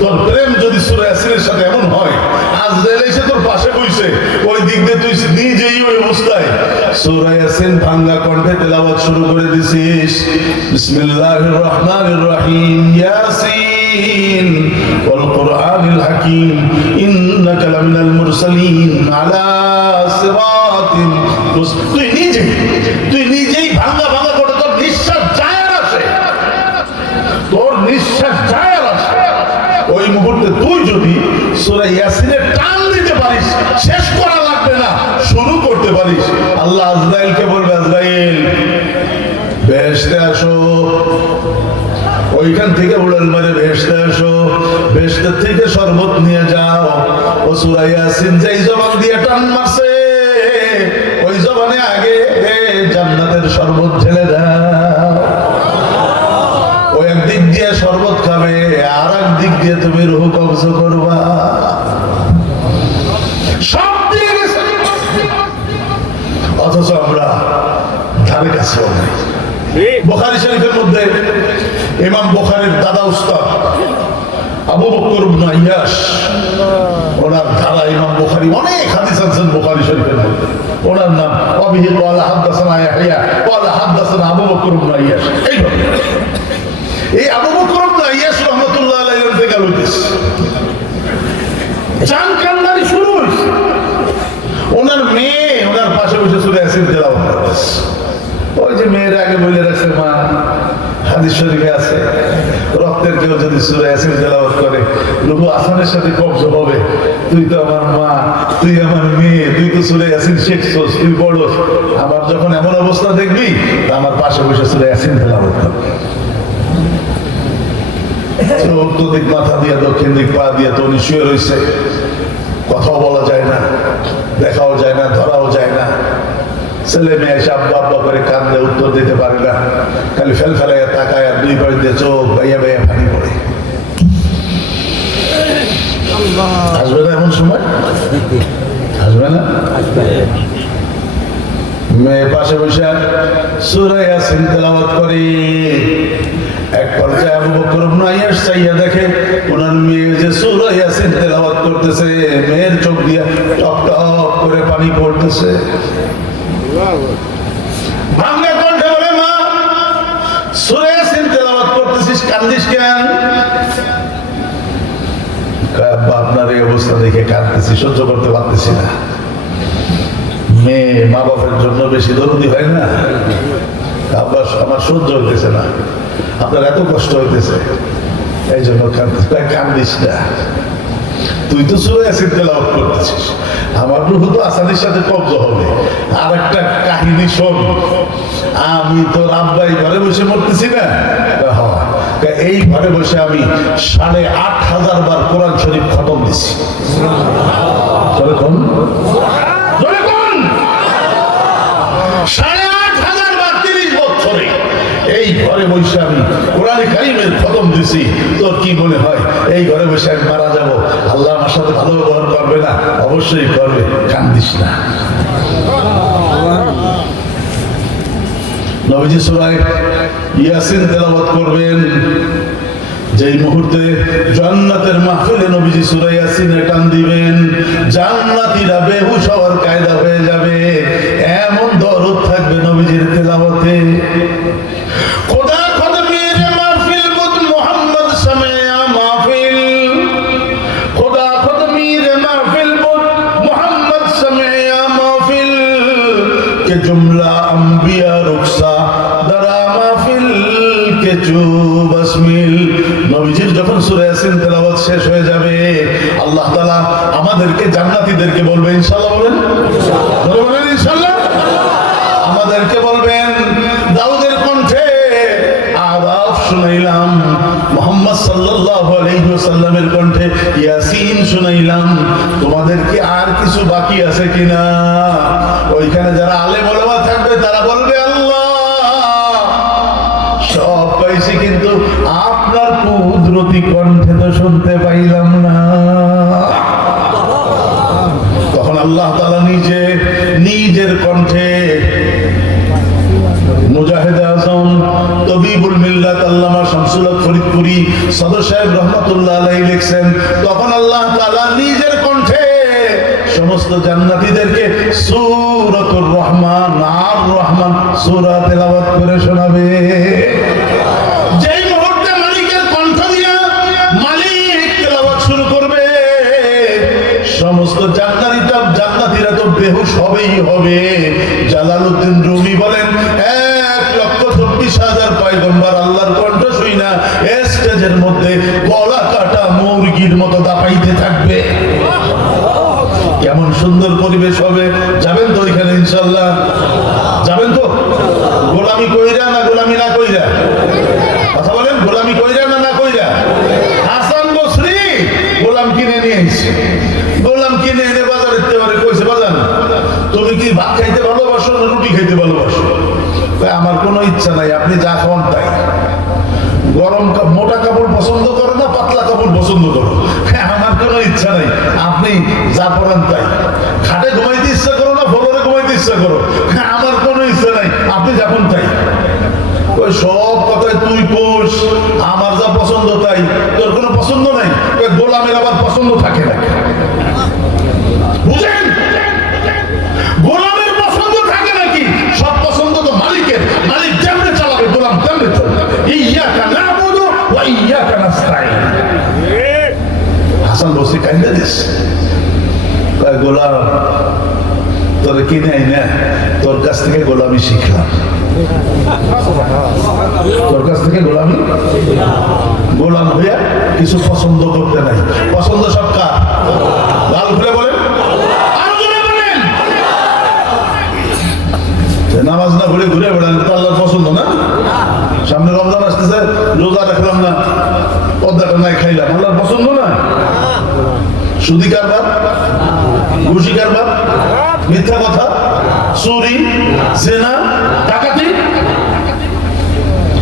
তোর প্রেম যদি সূরা ইয়াসিনের সাথে এমন হয়, আজরাইল এসে তোর পাশে বসে ওই দিক দিয়ে তুই নিজেই ওই অবস্থায় সূরা ইয়াসিন ভাঙা কণ্ঠে তেলাওয়াত শুরু করে দিছিস, বিসমিল্লাহির রহমানির রহিম, ইয়াসিন ওয়াল কুরআনিল হাকীম, ইন্নাকা লামিনাল মুরসালিন আলা সিরাতিন মুস্তাকিম, তুই নিজেই ভাঙা ভাঙা করে তোর নিঃশ্বাস যায় আর আসে, তোর নিঃশ্বাস যায় আর আসে, ওই মুহূর্তে তুই যদি সূরা ইয়াসিনের টান দিতে পারিস, শেষ করা লাগবে না, শুরু করতে পারিস, আল্লাহ আজরাইলকে বলবে, আজরাইল বেহেশতে আসো, ওইখান থেকে উড়াল মারে বেহেশতে আসো, বেহেশতের থেকে শরবত নিয়ে যাও, ও সূরা ইয়াসিন যেই জবান দিয়ে টান মারছে ওই জবানে আগে জান্নাতের শরবত ঢেলে দাও, ওই একদিক দিয়ে শরবত খাবে, আর এক দিক দিয়ে তুমি রূহ কবজ করবা, সব দিয়ে গেছে, অথচ আমরা ধারে কাছেও নাই। বুখারী শরীফের মধ্যে ইমাম বুখারীর দাদা উস্তাদ আবু বকর ইবনে আইয়াশ, ওনার ধারা ইমাম বুখারী অনেক হাদিস আনছেন বুখারী শরীফের মধ্যে, ওনার নাম ওয়াবিহি ক্বালা হাদাসানা ইয়াহইয়া ক্বালা হাদাসানা আবু বকর ইবনে আইয়াশ। এইভাবে এই আবু বকর ইবনে আইয়াশ রাহমাতুল্লাহ আলাইহি থেকে হইতেছে জান কান্নারি শুরু হইছে, ওনার মেয়ে ওনার পাশে বসে সূরা ইয়াসিন তেলাওয়াত করতেছে, ওই যে মেয়ের আগে বলে রাখছে, মা হাদিস শরীফে আছে রক্তের কেউ যদি সূরা ইয়াসিন তেলাওয়াত করে রূহ আসানের সাথে কবজ হবে, তুই তো আমার মা, তুই আমার মেয়ে, তুই তো সূরা ইয়াসিন শিখছস, তুই পড়স, আমার যখন এমন অবস্থা দেখবি আমার পাশে বসে সূরা ইয়াসিন তেলাওয়াত করবে। উত্তর দিক মাথা দিয়ে দক্ষিণ দিক পা দিয়ে তো উনি শুয়ে রয়েছে, কথাও বলা যায় না, দেখাও যায় না, ধরাও যায় না, ছেলে মেয়ে এসে আব্বা আব্বা করে কান্দে, উত্তর দিতে পারে না, খালি ফেল ফেলাইয়া তাকায় আর দুই পাশ দিয়ে চোখ বাইয়া বাইয়া পানি পড়ে। আসবে না এমন সময়, আসবে না? মেয়ে পাশে বসে সূরা ইয়াসিন তেলাওয়াত করে, এক পর্যায়ে আবু বকর ইবনে আইয়াশ চাইয়া দেখে ওনার মেয়ে যে সূরা ইয়াসিন তেলাওয়াত করতেছে, মেয়ের চোখ দিয়ে টপ টপ করে পানি পড়তেছে। ভাঙা কণ্ঠে বলে, মা সূরা ইয়াসিন তেলাওয়াত করতেছিস, কান্দিস কেন? আব্বা আপনার এই অবস্থা দেখে কাঁদতেছি, সহ্য করতে পারতেছি না। মেয়ে মা বাবার জন্য বেশি দরদি হয় না, আব্বা আমার সহ্য হইতেছে না, আপনার এত কষ্ট হইতেছে, এই জন্য কান্দিস না, তুই তো সূরা ইয়াসিন তেলাওয়াত করতেছিস, আমার রূহ তো আসানির সাথে কবজ হবে। আর একটা কাহিনী শোন, আমি তোর আব্বাই ঘরে বসে মরতেছি না, এই ঘরে বসে আমি ৮,৫০০ বার কোরআন শরীফ খতম দিছি। কোন ৮,৫০০ বার ৩০ বছরে এই ঘরে বসে আমি কোরআনে কারীমের খতম দিছি। তোর কি মনে হয় এই ঘরে বসে আমি মারা যাব, আল্লাহ আমার সাথে ভালো ব্যবহার করবে না? অবশ্যই করবে, কান্দিস না। নবীজি সূরা ইয়াসিন তেলাওয়াত করবেন, যেই মুহূর্তে জান্নাতের মাহফিলে নবীজি সূরা ইয়াসিনে টান দিবেন, জান্নাতীরা বেহুশ হওয়ার কায়দা হয়ে যাবে, এমন দরদ থাকবে নবীজির তেলাওয়াতে। খোদা খোদ মীর মাহফিল বুদ মুহাম্মদ সামিয়া মাহফিল, খোদা খোদ মীর মাহফিল বুদ মুহাম্মদ সামিয়া মাহফিল কে জুমলা अंबिया रुखसा दरा माहफिल के चू बसमिल। নবীজির যখন সূরা ইয়াসিন তেলাওয়াত শেষ হয়ে যাবে, আল্লাহ তাআলা আমাদেরকে জান্নাতীদেরকে বলবে, ইনশাআল্লাহ বলেন, বলেন ইনশাআল্লাহ, আমাদেরকে বলবেন দাউদের কণ্ঠে আরাফ শুনাইলাম, মুহাম্মদ সাল্লাল্লাহু আলাইহি ওয়াসাল্লামের কণ্ঠে ইয়াসিন শুনাইলাম, তোমাদের কি আর কিছু বাকি আছে? আছে কিনা। ওইখানে যারা আলেম ওলামা থাকবে তারা বলবে আল্লাহ সব পাইছি, কিন্তু আপনার কুদরতি কণ্ঠে তো শুনতে পাইলাম না। তখন আল্লাহ তাআলা নিজের কণ্ঠে মুজাহিদ আজম তবিবুল মিল্লাত আল্লামা শামসুল হক ফরিদপুরি সদর সাহেব রহমাতুল্লাহ আলাইহি লিখছেন, তখন আল্লাহ তাআলা নিজের কণ্ঠে সমস্ত জান্নাতীদেরকে সূরাতুর রহমান আর রহমান সূরা তেলাওয়াত করে শোনাবে। যেই মুহূর্তে মালিকের কণ্ঠ দিয়ে মালিক তেলাওয়াত শুরু করবে, সমস্ত জান্নাতীরা তো বেহুশ হবেই হবে। জালালউদ্দিন রুমি বলেন 1,24,000 পয়গম্বর আল্লাহর কণ্ঠ শুইনা স্টেজের মধ্যে গলা কাটা মুরগির মতো দাপাইতে থাকবে। কেমন সুন্দর পরিবেশ হবে। যাবেন তো ওইখানে ইনশাআল্লাহ? যাবেন তো? গোলামি কইরা না গোলামি না কইরা? কথা বলেন, গোলামি কইরা না কইরা? হাসান বসরি গোলাম কিনে নিয়ে এসেছে। গোলাম কিনে এনে বাজারে কইছে, বাজান তুমি কি ভাত খাইতে ভালোবাসো না রুটি খাইতে ভালোবাসো? আমার কোনো ইচ্ছা নাই, আপনি যা খাওয়ান তাই। গরম মোটা কাপড় পছন্দ করো না পাতলা কাপড় পছন্দ করো? আমার কোনো ইচ্ছা নাই, আপনি যা করেন তাই। খাটে ঘুমাইতে ইচ্ছা করো না ফ্লোরে ঘুমাইতে ইচ্ছা করো? আমার কোনো ইচ্ছা নাই, আপনি যখন তাই। ওই সব কথায় তুই কোষ, আমার যা পছন্দ তাই, তোর কোনো পছন্দ নাই। গোলামের আবার পছন্দ থাকে না, বুঝেন? গোলামের পছন্দ থাকে নাকি? সব পছন্দ তো মালিকের। মালিক যেমনে চালাবে গোলাম তেমনে চলবে। ইয়াকা নাবুদু ওয়া ইয়াকা নাস্তাইন। হাসান বসরি কাইন্দা দিস, কয় গোলাম তোরে কিনে আই না, তোর কাছ থেকে গোলামি শিখলাম। তোর কাছ থেকে গোলামি, গোলাম হইয়া কিছু পছন্দ করতে নাই। পছন্দ সব কার? লাল খুলে বলেন, নামাজ না ঘুরে ঘুরে বেড়ান তো আল্লাহর পছন্দ না। সামনে রমজান আসতেছে, রোজা রাখলাম না, পদ্মাটা নাই খাইলাম, আল্লাহর পছন্দ না। সুদি কারবার, ঘুষি কারবার, মিথ্যা কথা, চুরি, জেনা, ডাকাতি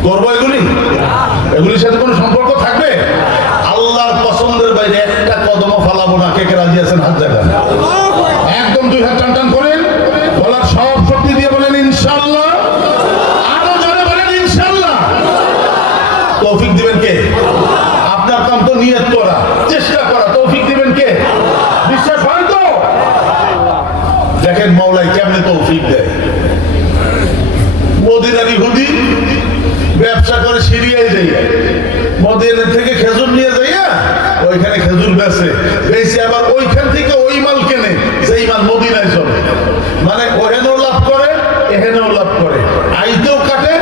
করবো? এগুলির সাথে কোনো সম্পর্ক থাকবে? আল্লাহর পছন্দের বাইরে একটা কদমও ফালাবো না। কে কে রাজি আছেন হাত জায়গা? একদম 2 হাত টান টান করেন, বলার সব শক্তি দিয়ে বলেন ইনশাআল্লাহ। আরো জোরে বলেন ইনশাআল্লাহ। তৌফিক দিবেন কে? আপনার কাম তো নিয়ত করা, চেষ্টা করা। তৌফিক দিবেন কে? বিশ্বাস হয় তো? দেখেন মাওলাই কেমনে তৌফিক দেয়। মদিনার ইহুদি ব্যবসা করে সিরিয়ায় যাইয়া মদিনা থেকে খেজুর নিয়ে যাইয়া ওইখানে খেজুর বেচে আবার ওইখান থেকে ওই মাল কেনে যেই মাল মদিনায় চলে। মানে ওখানেও লাভ করে এখানেও লাভ করে, আইতেও কাটে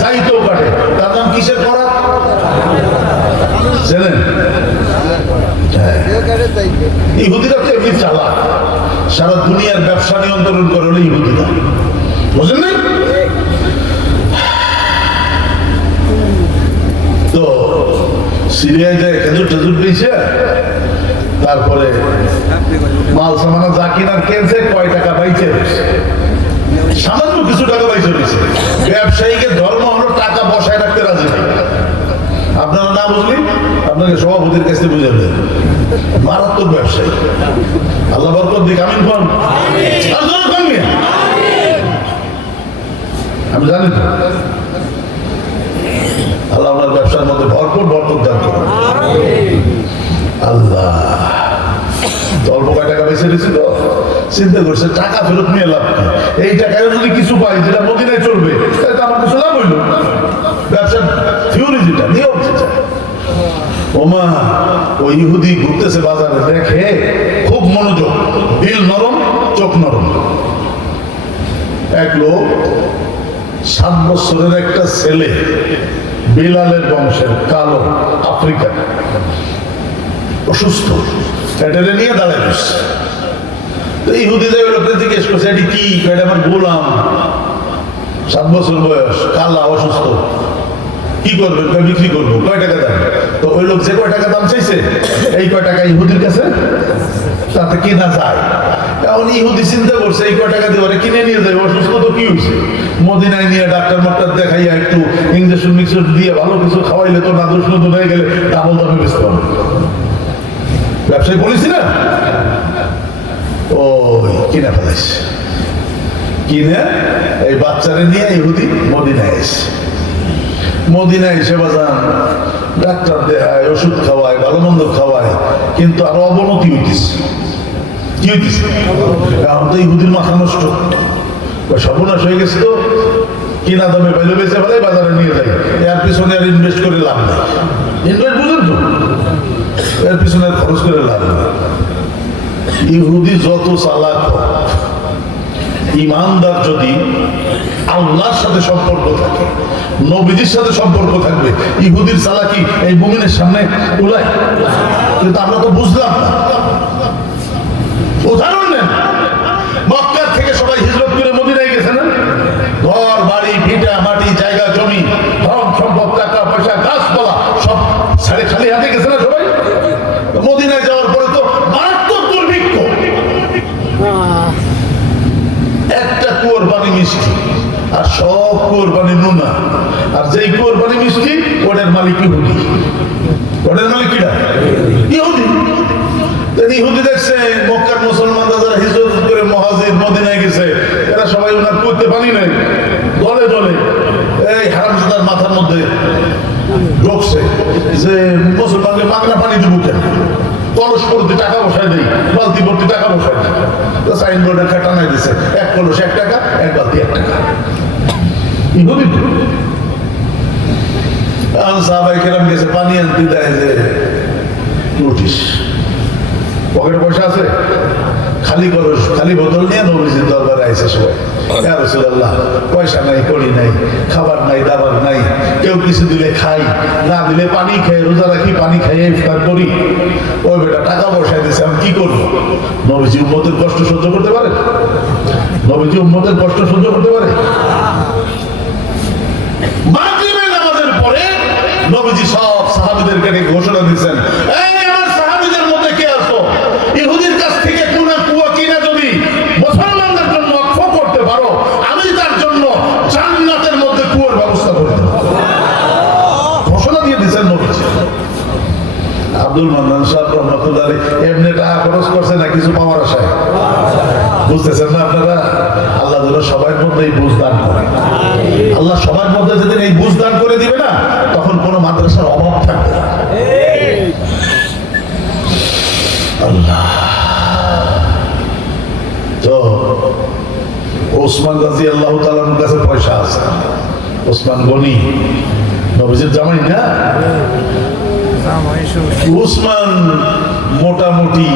যাইতেও কাটে। তার নাম কিসের করা জানেন? ইহুদিরা তো এমনি চালাক, সারা দুনিয়ার ব্যবসা নিয়ন্ত্রণ করে হলো ইহুদিরা, বুঝলেন না? তো সিরিয়ায় যায় খেজুর টেজুর পেয়েছে, তারপরে মাল সামানা যা কিনার কেনছে, কয় টাকা পাইছে, সামান্য কিছু টাকা পাইছে রয়েছে। ব্যবসায়ীকে ধর্ম হলো টাকা বসায় রাখতে রাজি নেই। আপনারা না বুঝলি আপনাকে সভাপতির কাছে বুঝাবে। মারাত্মক ব্যবসায়ী, আল্লাহ বরকত দিক। আমিন কোন? আমি জানি তো আল্লাহ আপনার ব্যবসার মধ্যে ভরপুর বরকত দান করুন। আল্লাহ অল্প কয় টাকা বেঁচে দিয়েছিল, চিন্তা করছে টাকা ফেরত নিয়ে লাভ কি? এই টাকায় যদি কিছু পাই যেটা মদিনায় চলবে, তাহলে আমার কিছু লাভ হইল। ব্যবসার থিওরি যেটা, নিয়ম যেটা। ওমা ওই ইহুদি ঘুরতেছে বাজারে, দেখে খুব মনোযোগ, দিল নরম চোখ নরম। এক লোক 7 বছরের একটা ছেলে, বিলালের বংশের, কালো, আফ্রিকা, অসুস্থ, এটা নিয়ে দাঁড়ায় বসছে। তো ইহুদিদের লোকটা জিজ্ঞেস করছে এটি কি? এটা আমার গোলাম, 7 বছর বয়স, কালা, অসুস্থ, কি করবে? বিক্রি করবো, কয় টাকা দাম? তো ওই লোক যে কয় টাকা দাম চাইছে, এই কয় টাকা ইহুদির কাছে তাতে কেনা যায়। এখন ইহুদি চিন্তা করছে এই কয় টাকা দিয়ে ওরা কিনে নিয়ে যায়, অসুস্থ তো কি হয়েছে, মদিনায় নিয়ে ডাক্তার মাক্তার দেখাইয়া একটু ইঞ্জেকশন মিক্সর দিয়ে ভালো কিছু খাওয়াইলে তো নাদুস নতুন হয়ে গেলে ডাবল দামে বেচতে হবে। ব্যবসায়ী বলেছি না, ওই কিনে ফেলাইছে, কিনে এই বাচ্চারে নিয়ে ইহুদি মদিনায় এসে, মদিনায় এসে বাজান ডাক্তার দেখায়, ওষুধ খাওয়ায়, ভালো মন্দ খাওয়ায়, কিন্তু আরো অবনতি হইতেছে। কি হইতেছে? কারণ তো ইহুদির মাথা নষ্ট, সর্বনাশ হয়ে গেছে, তো কিনা দামে পাইলে বেঁচে ফেলে বাজারে নিয়ে যায়, এর পিছনে আর ইনভেস্ট করে লাভ নেই। ইনভেস্ট বুঝেন তো, এর পিছনে খরচ করে লাভ নেই। ইহুদি যত চালাক, ইমানদার যদি আল্লাহর সাথে সম্পর্ক থাকে, নবীজির সাথে সম্পর্ক থাকবে, ইহুদির চালাকি এই মুমিনের সামনে উলায়। কিন্তু আমরা তো বুঝলাম না। উদাহরণ নেন, মক্কা থেকে সবাই হিজরত করে মদিনায় গেছে না? ঘর বাড়ি ভিটা মাটি জায়গা জমি ধন সম্পদ টাকা পয়সা গাছপালা সব ছেড়ে খালি হাতে গেছে না সবাই? মদিনায় যাওয়ার পরে তো মারাত্মক দুর্ভিক্ষ, একটা কুয়োর পানি মিষ্টি আর সব কুয়োর পানি নোনা, আর যেই কুয়োর পানি মিষ্টি ওটার মালিক ইহুদি। ওটার মালিক কিরা? ইহুদি। ইহুদি দেখছে মক্কার মুসলমানরা যারা হিজরত করে মুহাজির মদিনায় গেছে, এরা সবাই ওনার কুয়োতে পানি নেই, দলে দলে এই হারামজাদার মাথার মধ্যে ঢুকছে যে মুসলমানকে মাগনা পানি দেবো কেন, কলস ভর্তি টাকা বসায় দেয়, বালতি ভর্তি টাকা বসায় দেয়, সাইনবোর্ডে খাটানায় দিচ্ছে 1 কলস 1 টাকা, 1 বালতি 1 টাকা। ইহুদি সাহাবায়ে কেরাম গেছে পানি আনতে, দেয় যে নোটিশ, পকেটে পয়সা আছে, খালি কলস খালি বোতল নিয়ে নবীজির দরবারে আইছে সবাই। ইয়া রাসূলুল্লাহ, পয়সা নাই, কড়ি নাই, খাবার নাই, দাবার নাই, কেউ কিছু দিলে খাই, না দিলে পানি খাই, রোজা রাখি, পানি খাইয়ে ইফতার করি। ওই বেটা টাকা বসাই দিয়েছে, আমি কি করবো? নবীজি উম্মতের কষ্ট সহ্য করতে পারে? নবীজি উম্মতের কষ্ট সহ্য করতে পারে? মাগরিবের নামাজের পরে নবীজি সব সাহাবীদেরকে ঘোষণা দিয়েছেন, এই আমার সাহাবীদের মধ্যে কে আছো, ইহুদির কাছ থেকে কোন কুয়া কিনা যদি মুসলমানদের জন্য ওয়াকফ করতে পারো, আমি তার জন্য জান্নাতের মধ্যে কুয়ার ব্যবস্থা করে দেব। ঘোষণা দিয়ে দিয়েছেন নবীজি। আব্দুল মান্নান সাহেব রহমাতুল্লাহ আলাইহি এমনি টাকা খরচ করছে না কিছু পাওয়ার আশায়? বুঝতেছেন না আপনারা? আল্লাহ যেন সবার মধ্যে এই বুঝ দান করে। আল্লাহ সবার মধ্যে যেদিন এই বুঝ দান করে দিবে না, তখন কোন মাদ্রাসার অভাব থাকবে না। আল্লাহ। তো ওসমান রাদিয়াল্লাহু তাআলার কাছে পয়সা আছে, ওসমান গনি নবীজির জামাই না? উসমান মোটামুটি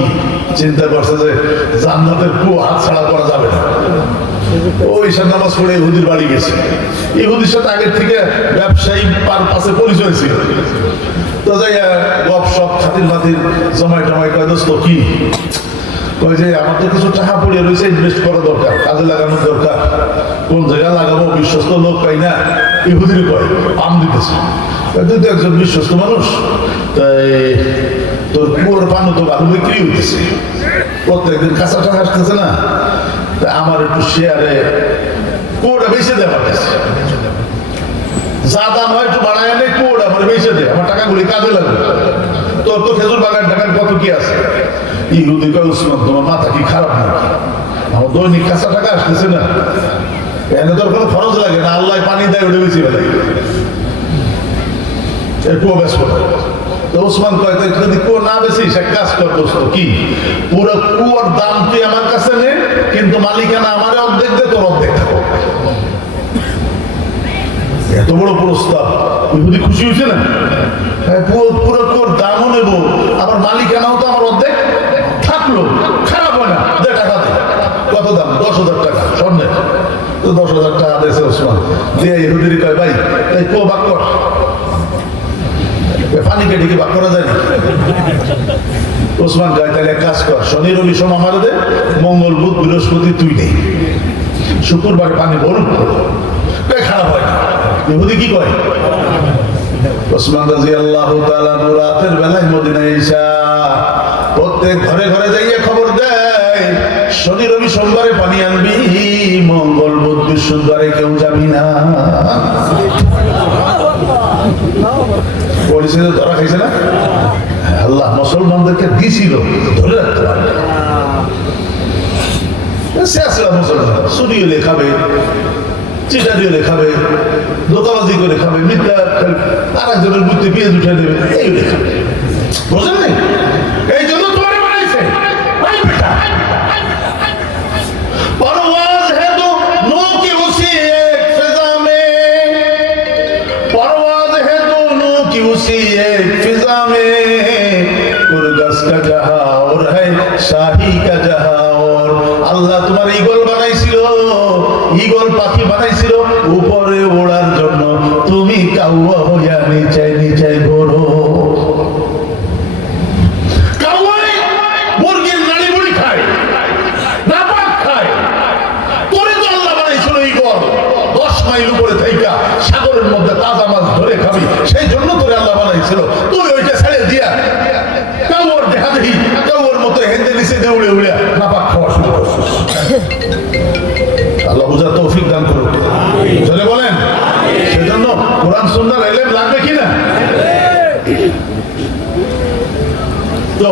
চিন্তা করছে যে জান্নাতের কুয়ো হাত ছাড়া করা যাবে না। ওই সব নামাজ পড়ে ইহুদির বাড়ি গেছে। ইহুদির সাথে আগের থেকে ব্যবসায়ী পারপাসে পরিচয় ছিল। তো যাই গপ সব খাতির মাতির জমাই টমাই কয়, দোস্ত কি কয় যে আমার তো কিছু টাকা পড়িয়ে রয়েছে, ইনভেস্ট করা দরকার, কাজে লাগানো দরকার, কোন জায়গায় লাগাবো, বিশ্বস্ত লোক পাই না। ইহুদির কয় পাম দিতেছে, তুই তো একজন বিশ্বস্ত মানুষ, তাই তোর কুয়োর পান তো ভালো বিক্রি হইতেছে, প্রত্যেকদিন কাঁচা টাকা আসতেছে না, আমার একটু শেয়ারে কুয়োটা বেঁচে দেয় আমার কাছে, যা দাম হয় একটু বাড়ায় আনে, কুয়োটা আমার বেঁচে দেয়, আমার টাকাগুলি কাজে লাগবে। তোর তো খেজুর বাগান টাকার কত কি আছে? ইহুদি কয়, উসমান তোমার মাথা কি খারাপ নাকি? আমার দৈনিক কাঁচা টাকা আসতেছে না, এনে তোর কোনো খরচ লাগে না, আল্লাহ পানি দেয়, ওটা বেশি ফেলে কুয়ো বেশ করে। তো উসমান কয়, যদি কুয়ো না বেশিস এক কাজ কর দোস্ত, কি পুরো কুয়োর দাম তুই আমার কাছে নে, কিন্তু মালিকানা আমার অর্ধেক দে, তোর অর্ধেক থাকো। এত বড় প্রস্তাব, ইহুদি খুশি হয়েছে না? পুরো কুয়োর দামও নেব, আমার মালিকানাও তো আমার অর্ধেক থাকলো, খারাপ হয় না, দে টাকা দে। কত দাম? 10,000 টাকা স্বর্ণের। তো 10,000 টাকা দিয়েছে উসমান, দিয়ে ইহুদির কয়, ভাই এই কুয়ো বাক কর। পানি কেটে কি বাক করা যায় না? ওসমান কয়, তাহলে এক কাজ কর, শনি রবি সোম আমার দে, মঙ্গল বুধ বৃহস্পতি তুই নেই, শুক্রবারে পানি ভরুন, খারাপ হয় না। ইহুদি কি কয়? ওসমান রাদিয়াল্লাহু তাআলা রাতের বেলায় মদিনায় এসে প্রত্যেক ঘরে ঘরে যাইয়ে খবর দেয়, শনি রবি সোমবারে পানি আনবি, মঙ্গল বুধ বৃহস্পতিবারে কেউ যাবি না। পরিচয় ধরা খাইছে না? আল্লাহ মুসলমানদেরকে দিছিল, ধরে রাখতে পারবে। মুসলমান চুরি হলে খাবে, চিটারি হলে খাবে, দোকাবাজি করে খাবে, মিথ্যা আর একজনের বুদ্ধি পেঁয়াজ উঠে দেবে, এইগুলো খাবে। বুঝলেন নাই? এই জন্য তোমার বানাইছে। परवाज़ है तो नू की उसी एक फिजा में, परवाज़ है तो नू की उसी एक फिजा में, कुरगस का जहां और है शाही का जहां और। আল্লাহ তোমার ঈগল বানাইছিল, ঈগল পাখি বানাইছিল উপরে ওড়ার জন্য, তুমি কাউয়া হইয়া নিচে নিচে ঘোরো। কাউয়াই মুরগির নাড়ি বুড়ি খায়, নাপাক খায়। তোরে তো আল্লাহ বানাইছিল ঈগল, 10 মাইল উপরে থাইকা সাগরের মধ্যে তাজা মাছ ধরে খাবি, সেই জন্য তোরে আল্লাহ বানাইছিল। তুই ওইটা ছেড়ে দিয়া কাউয়ার দেখা দেখি কাউয়ার মতো হেঁটে নিচে দিয়ে উড়ে উড়ে নাপাক খাওয়া শুরু করছিস। আল্লাহ বুঝার তৌফিক দান করুন, চলে বলেন। সেজন্য কোরআন সুন্নাহর ইলম লাগবে কিনা? তো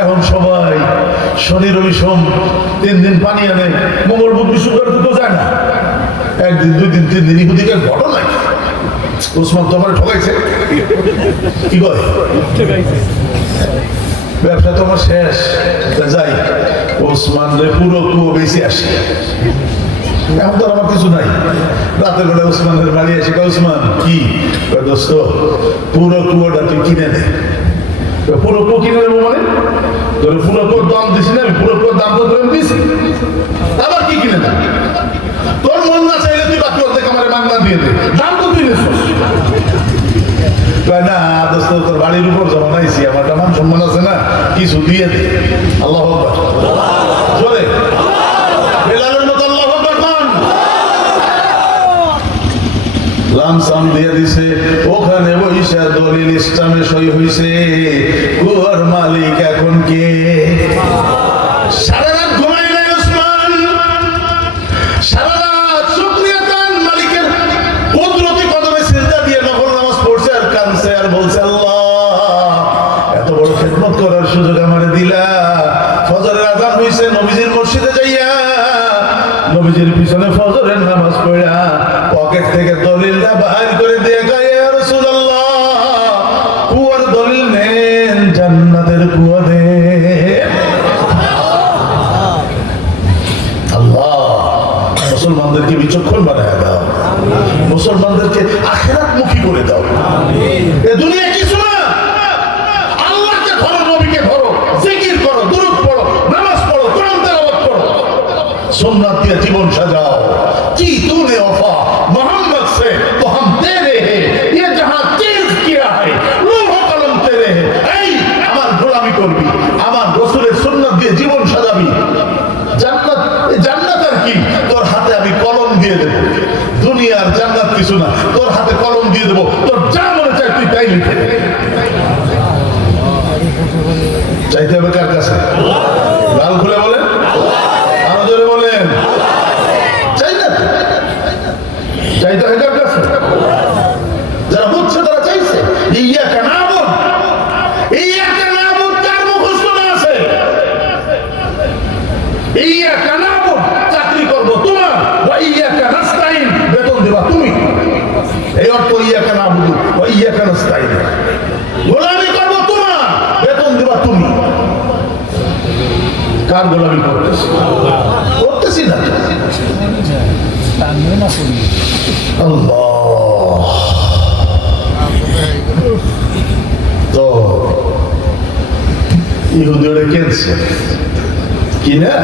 এখন সবাই শনি রবি সোম 3 দিন পানি আনে, মঙ্গল বুধ বৃহস্পতিবার তো যায় না, 1 দিন 2 দিন 3 দিন। ইহুদিকে ঘটনা ওসমান তোমার ঠকাইছে, কি কয় ব্যবসা তোমার শেষ, যাই ওসমান রে পুরো কুয়ো বেশি আসে। এখন তো আমার কিছু নাই, রাতের বেলা ওসমানের বাড়ি এসে ওসমান কি দোস্ত পুরো কুয়োটা তুই কিনে নে। পুরো কুয়ো কিনে নেবো মানে তোর পুরো কুয়োর দাম দিছি না, আমি পুরো কুয়োর দাম তো তোর দিছি, আবার কি কিনে না? তোর মন না চাইলে তুই বাকি অর্ধেক আমার বাংলা দিয়ে দে, দাম তো তুই নিছিস। না দোস্ত তোর বাড়ির উপর জমা নাইছি, আমার একটা মান সম্মান আছে না, কিছু দিয়ে দে। আল্লাহু আকবার জোরে, বেলালের মতো আল্লাহু আকবার মান। লামসাম দিয়ে দিছে, ওখানে বইসা দলিল ইসলামে সই হইছে, কুয়ার মালিক এখন কে? সারা রাত ঘুমাই নাই ওসমান, সারা রাত শুকরিয়া তান মালিকের কুদরতি কদমে সিজদা দিয়ে নফল নামাজ পড়ছে আর কাঁদছে আর বলছে, আল্লাহ এত বড় খেদমত করার সুযোগ আমারে দিলা। ফজরের আযান হইছে, নবীজির মসজিদে যাইয়া নবীজির পিছনে ফজরের নামাজ পড়া পকেট থেকে দলিলটা বাইর করে দিয়ে কয়, ইয়া রাসূলুল্লাহ কুয়ার দলিল নেন, জান্নাতের কুয়া দেন। আল্লাহ মুসলমানদেরকে বিচক্ষণ বানায় দাও, মুসলমানদেরকে আখিরাত মুখী করে দাও। এ দুনিয়া কিছু না, আল্লাহকে ধরো, নবীকে ধরো, জিকির করো, দুরূদ পড়ো, নামাজ পড়ো, কোরআন তেলাওয়াত করো, সুন্নাত দিয়ে জীবন সাজাও। কি तूने वफा मोहम्मद से तो हम तेरे हैं, ये जहां चीज किया है रूह कलम तेरे हैं। এই আমার গোলামি করবি, আমার রাসূলের সুন্নাত দিয়ে জীবন সাজাবি। জান্নাত, জান্নাত আর কি, তোর হাতে আমি কলম দিয়ে দেব। দুনিয়ার জান্নাত কিছু না, তোর হাতে কলম দিয়ে দেব, তোর যা মনে চায় তুই তাই লিখে দে। চাইতে হবে কার কাছে? গাল খুলে বলেন, আরো জোরে বলেন, চাইতে হয় কার কাছে? যারা বুঝছে তারা চাইছে। ইয়াকা নাবুদ, ইয়াকা নাবুদ কার মুখস্থ না আছে? ইয়াকা নাবুদ চাকরি করব তোমার, ওয়া ইয়াকা নাস্তাইন বেতন দেবা তুমি। এই অর্থ ইয়াকা নাবুদ ওয়া ইয়াকা নাস্তাইন, গোলামি করব তোমার, বেতন দেবা তুমি। কার গোলামি করতেছি? করতেছি না। আল্লাহ তো ইহুদিরা কেনছে কি না,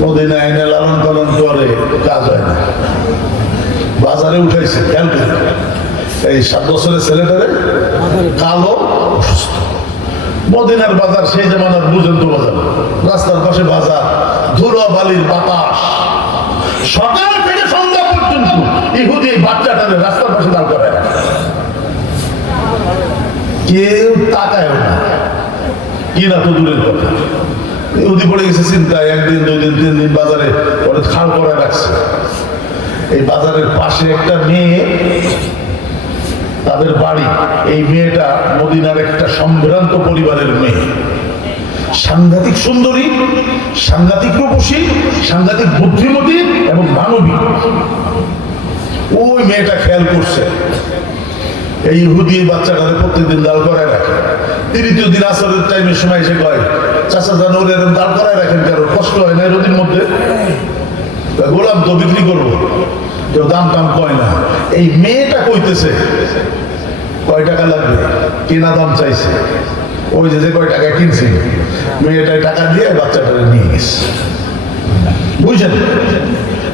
মদিনা এনে লালন পালন করে, কাজ হয় না। বাজারে উঠাইছে, খেয়াল করে এই 7 বছরের ছেলেটারে, কালো অসুস্থ। মদিনার বাজার সেই জামানার বুঝেন তো বাজার, রাস্তার পাশে বাজার, ধুলো বালির বাতাস, সকাল থেকে সন্ধ্যা পর্যন্ত ইহুদি বাচ্চাটারে রাস্তার পাশে দাঁড় করে, কেউ তাকায় না, কি না তো দূরের কথা। ইহুদি পড়ে গেছে চিন্তায়, একদিন 2 দিন 3 দিন বাজারে ওরা খাল করে রাখছে। এই বাজারের পাশে একটা মেয়ে, তাদের বাড়ি, এই মেয়েটা মদিনার একটা সম্ভ্রান্ত পরিবারের মেয়ে, সাংঘাতিক সুন্দরী, সাংঘাতিক রূপসী, সাংঘাতিক বুদ্ধিমতী এবং মানবিক। ওই মেয়েটা খেয়াল করছে এই ইহুদি বাচ্চাটারে প্রত্যেকদিন দাঁড় করায় রাখে। তৃতীয় দিন আসরের টাইমের সময় এসে কয়, চাচা জানো এরকম দাঁড় করায় রাখেন কেন, কষ্ট হয় না রোদির মধ্যে? গোলাম তো বিক্রি করবো, কেউ দাম টাম কয় না। এই মেয়েটা কইতেছে কয় টাকা লাগবে, কেনা দাম চাইছে। ওই যে কয় টাকা কিনছি, মেয়েটাই টাকা দিয়ে বাচ্চাটা নিয়ে গেছে, বুঝছেন?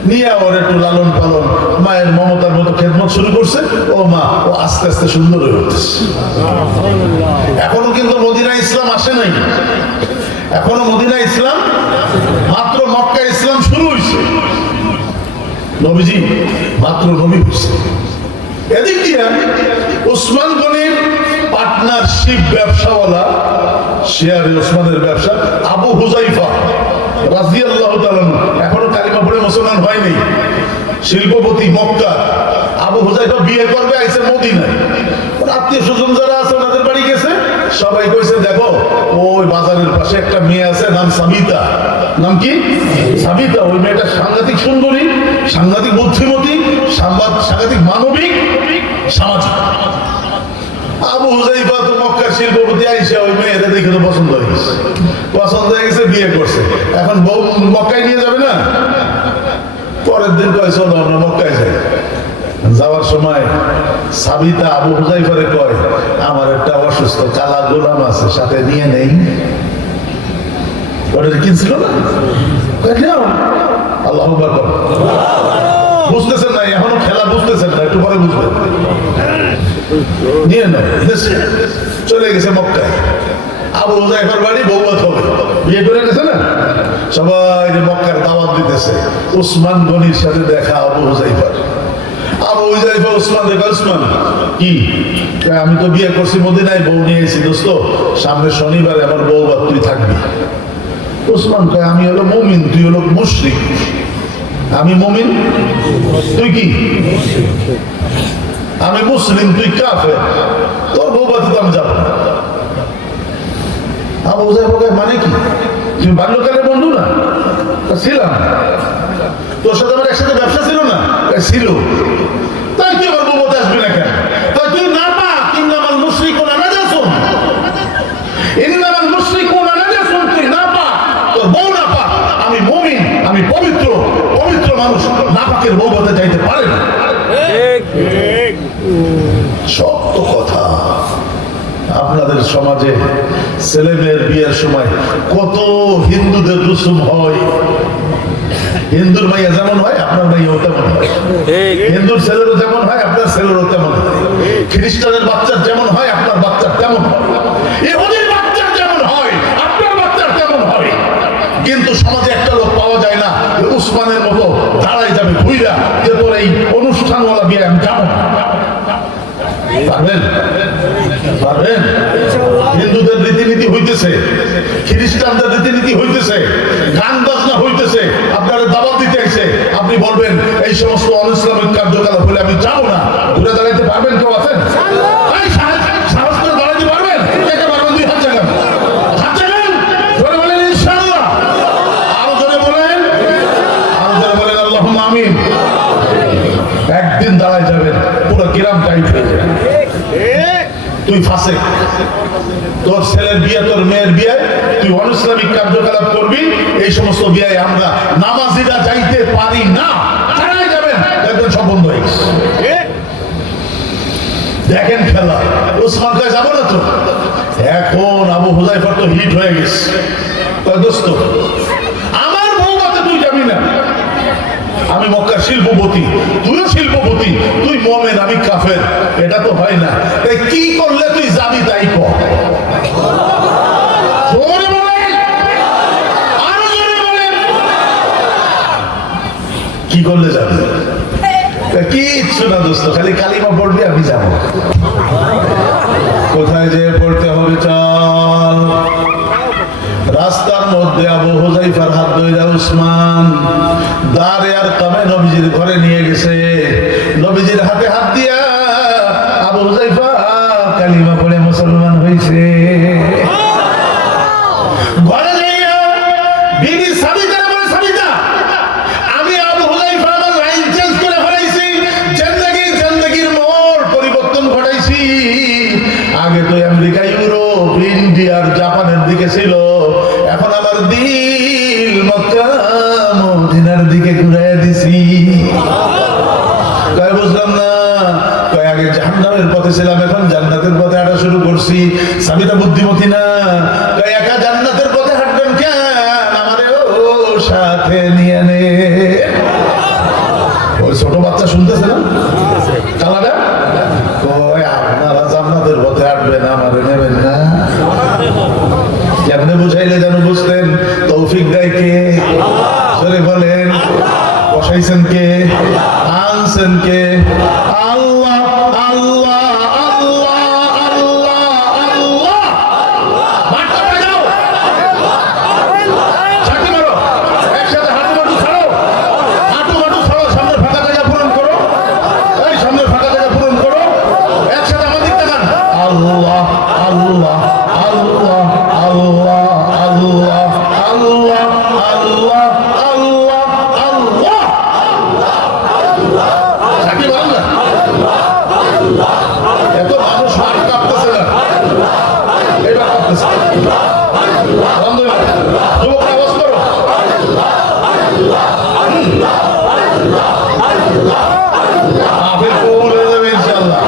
নিয়ে ওর একটু লালন পালন, মায়ের মমতার মতো খেদমত শুরু করছে। ও মা, ও আস্তে আস্তে সুন্দর হয়ে উঠতেছে। এখনো কিন্তু মদিনা ইসলাম আসে নাই, এখনো মদিনা ইসলাম, মাত্র মক্কা ইসলাম শুরু হয়েছে। নবীজি মাত্র নবী হয়েছে। এদিক দিয়ে উসমান গনির পার্টনারশিপ ব্যবসাওয়ালা, শেয়ারে ওসমানের ব্যবসা, আবু হুজাইফা রাদিয়াল্লাহু তাআলা এখনো কালিমা পড়ে মুসলমান হয়নি, শিল্পপতি মক্কা। আবু হুজাইফা বিয়ে করবে, আইছে মদিনায়। আত্মীয় স্বজন যারা আছে ওনাদের বাড়ি গেছে, সবাই কইছে দেখো ওই বাজারের পাশে একটা মেয়ে আছে, নাম সাবিতা। নাম কি? সাবিতা। ওই মেয়েটা সাংঘাতিক সুন্দরী, সাংঘাতিক বুদ্ধিমতী, সাংঘাতিক মানবিক, সামাজিক। আবু হুজাইফা তো মক্কার শিল্পপতি, আইসা ওই মেয়েটা দেখে তো পছন্দ হয়ে গেছে, পছন্দ হয়ে গেছে, বিয়ে করছে। এখন বউ মক্কায় নিয়ে যাবে না? পরের দিন কয় চলো আমরা মক্কায় যাই। যাওয়ার সময় সাবিতা আবু হুজাইফারে কয়, আমার একটা অসুস্থ কালা গোলাম আছে, সাথে নিয়ে নেই। ওটা কিনছিল না, আল্লাহু আকবার। বুঝতেছেন না এখনো খেলা, বুঝতেছেন না, একটু পরে বুঝবেন। নিয়ে নেয়, চলে গেছে মক্কায়। আবু হুজাইফার বাড়ি বৌবাত হবে, বিয়ে করে গেছে না, সবাই মক্কার দাওয়াত দিতেছে। উসমান গনির সাথে দেখা আবু হুজাইফার। আবু হুজাইফা উসমান দেখা, উসমান কি? আমি তো বিয়ে করছি মদিনায়, বউ নিয়ে এসেছি দোস্ত, সামনে শনিবারে আমার বৌবাত, তুই থাকবি। উসমান কয় আমি হলো মুমিন, তুই হলো মুশরিক। আমি মুমিন, তুই কি? আমি মুসলিম, তুই কাফের, তোর বৌবাতে তো আমি যাবো না। আবু হুজাইফা কয় মানে কি? তুমি বাল্যকালের বন্ধু না? ছিলাম। তোর সাথে আমার একসাথে ব্যবসা ছিল না? ছিল। তাই তুই আমার বৌবাতে আসবি না কেন? তাই তুই না পা, ইন্নামাল মুশরিকুনা নাজাসুন, ইন্নামাল মুশরিকুনা নাজাসুন, তুই না পা, তোর বউ না পা। আমি মুমিন, আমি পবিত্র, পবিত্র মানুষ নাপাকের বৌবাতে যাইতে পারে না। শক্ত কথা। আপনাদের সমাজে ছেলে মেয়ের বিয়ের সময় কত হিন্দুদের রুসুম হয়। হিন্দুর মাইয়া যেমন হয় আপনার মাইয়াও তেমন হয়, হিন্দুর ছেলেরও যেমন হয় আপনার ছেলেরও তেমন হয়, খ্রিস্টানের বাচ্চার যেমন হয় আপনার বাচ্চার তেমন হয়, ইহুদির বাচ্চার যেমন হয় আপনার বাচ্চার তেমন হয়। কিন্তু সমাজে একটা লোক পাওয়া যায় না উসমানের মতো দাঁড়ায় যাবে ঘুইরা যে তোর এই অনুষ্ঠানওয়ালা বিয়ে আমি যাবো না। পারবেন? পারবেন? হিন্দুদের রীতিনীতি হইতেছে, খ্রিস্টানদের রীতিনীতি হইতেছে, গান বাজনা হইতেছে, আপনারা দাওয়াত দিতে আসে, আপনি বলবেন এই সমস্ত অনিসলামিক কার্যকলাপ হলে আমি যাবো না। ঘুরে দাঁড়াইতে পারবেন? কেউ আছেন? সাহস করে দাঁড়াইতে পারবেন? দেখতে পারবেন? 2 হাত জাগান, হাত জাগান, জোরে বলেন ইনশাআল্লাহ। আরো জোরে বলেন, আরো জোরে বলেন আল্লাহুম্মা আমিন। একদিন দাঁড়ায় যাবেন, পুরো গ্রাম টাইট হয়ে যাবে। তুই ফাসেক, তোর ছেলের বিয়ে, তোর মেয়ের বিয়ে, তুই অনিসলামিক কার্যকলাপ করবি, এই সমস্ত বিয়ে আমরা নামাজিরা যাইতে পারি না। দাঁড়ায় যাবেন, দেখবেন সব বন্ধ হয়ে গেছে। দেখেন খেলা। উসমান কয় যাবো না তো। এখন আবু হুজাইফার তো হিট হয়ে গেছে, দোস্ত আমার বৌবাতে তুই যাবি না। আমি মক্কার শিল্পপতি, তুইও শিল্পপতি, তুই মুমিন, আমি কাফের, এটা তো হয় না। তাই কি করলে তুই যাবি তাই কর। জোরে বলেন, আরো জোরে বলেন, কি করলে যাবি? কিচ্ছু না দোস্ত, খালি কালিমা পড়বি, আমি যাবো। কোথায় যে পড়তে হবে চল। রাস্তার মধ্যে ছেলে উসমান দারে আর কামে নবীজির ঘরে নিয়ে গেছে। নবীজির হাতে হাত দিয়া আবু হুযায়ফা কালিমা পড়ে মুসলমান হয়েছে। ঘরে যাইয়া বিবি সাবিতার বলে, সাবিতা আমি আবু হুযায়ফা আমার লাইন চেঞ্জ করে ফেলাইছি, জিন্দেগির মোড় পরিবর্তন ঘটাইছি। আগে তো আমেরিকা, ইউরোপ, ইন্ডিয়ার, জাপানের দিকে ছিল, এখন আমার দিল মক্কা মদিনার দিকে ঘুরাইয়া দিছি। কয় বুঝলাম না। কয় আগে জাহান্নামের পথে ছিলাম, এখন জান্নাতের পথে হাঁটা শুরু করছি। সাবিতা বুদ্ধিমতী না, কয় একা জান্নাতের পথে হাঁটবেন কেন, আমারেও সাথে নিয়ে নে। ওই ছোট বাচ্চা শুনতেছে না কালাটা, কয় আপনারা জান্নাতের পথে হাঁটবেন, আমারে নেবেন না। কেমনে বুঝাইলে যেন বুঝতেন। তৌফিক দেয় কে? সরে বলেন। বসাইছেন কে? আনছেন কে? আল্লাহ আল্লাহ আল্লাহ আল্লাহ আল্লাহ। মাঠটা যাও, ছাতি মারো, একসাথে হাঁটু মাটু ছাড়ো, হাঁটু মাটু ছাড়ো, সামনে ফাঁকা জায়গা পূরণ করো, এই সামনে ফাঁকা জায়গা পূরণ করো, একসাথে আমার দিক তাকান। আল্লাহ আল্লাহ আল্লাহ আল্লাহ আল্লাহ আল্লাহ আল্লাহ আল্লাহ আল্লাহ। সাকি বলেন না, এত মানুষ হাত কাঁপতেছে না, এটা কাঁপতেছে। আলহামদুলিল্লাহ, যুবক আওয়াজ করো। আফের কবুল হয়ে যাবে ইনশাআল্লাহ।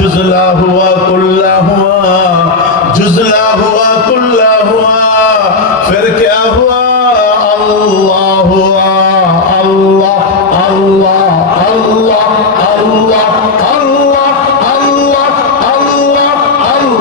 जुज़ला हुआ कुल्ला हुआ, जुज़ला हुआ कुल्ला हुआ, फिर क्या हुआ? अल्लाह हुआ, अल्लाह अल्लाह अल्लाह अल्लाह अल्लाह अल्लाह अल्लाह अल्लाह।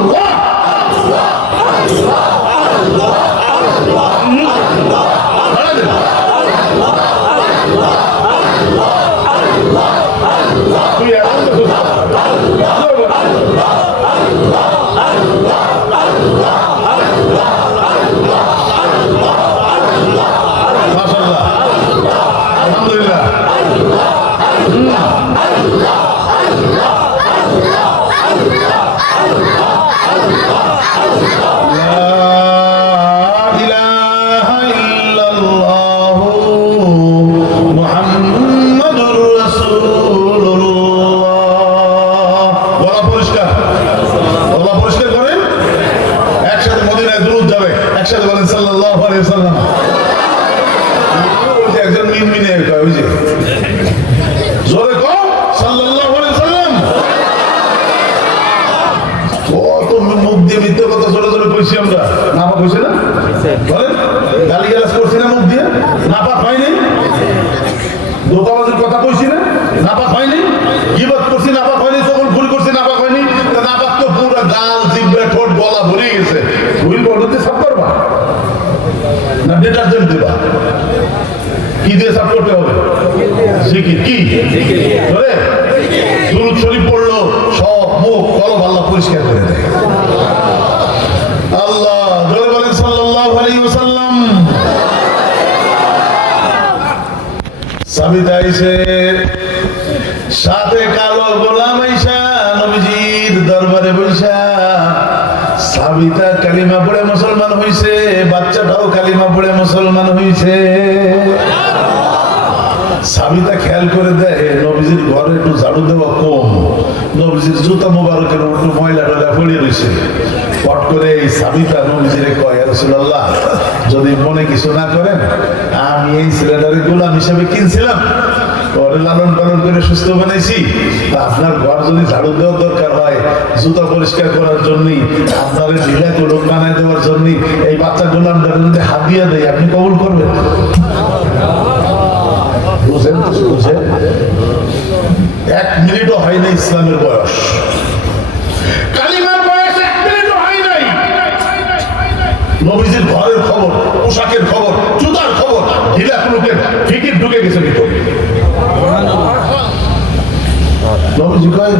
কি দিয়ে সাফ করতে হবে? জিকির। কি দুরূদ শরীফ পড়লো, সব মুখ কলব আল্লাহ পরিষ্কার করে দেয়। আল্লাহ জোরে বলেন সাল্লাল্লাহু আলাইহি ওয়াসাল্লাম। সাবিতা আইছে, সাথে কালো গোলাম আইসা নবীজির দরবারে বইসা। সাবিতা কালিমা পড়ে মুসলমান হইছে, বাচ্চাটাও কালিমা পড়ে মুসলমান হইছে। সাবিতা খেয়াল করে দেয় নবীজির ঘরে একটু ঝাড়ু দেওয়া কম, নবীজির জুতা মোবারকের একটু ময়লা টয়লা পড়ে রয়েছে। পট করে এই সাবিতা নবীজিরে কয়, ইয়া রাসূলুল্লাহ, যদি মনে কিছু না করেন, আমি এই ছেলেটারে গোলাম হিসেবে কিনছিলাম, ওরে লালন পালন করে সুস্থ বানাইছি। আপনার ঘর যদি ঝাড়ু দেওয়ার দরকার হয়, জুতা পরিষ্কার করার জন্যই, আপনার ঢিলা করে বানাই দেওয়ার জন্যই এই বাচ্চা গোলামটা যদি হাত দিয়ে দেয়, আপনি কবুল করবেন? বুঝেন? বুঝেন? 1 মিনিটও হয়নি ইসলামের বয়স, পোশাকের খবর, জুতার খবর, ঢিলা কুলুকের ফিকির ঢুকে গেছে ভিতরে। নবীজি কয়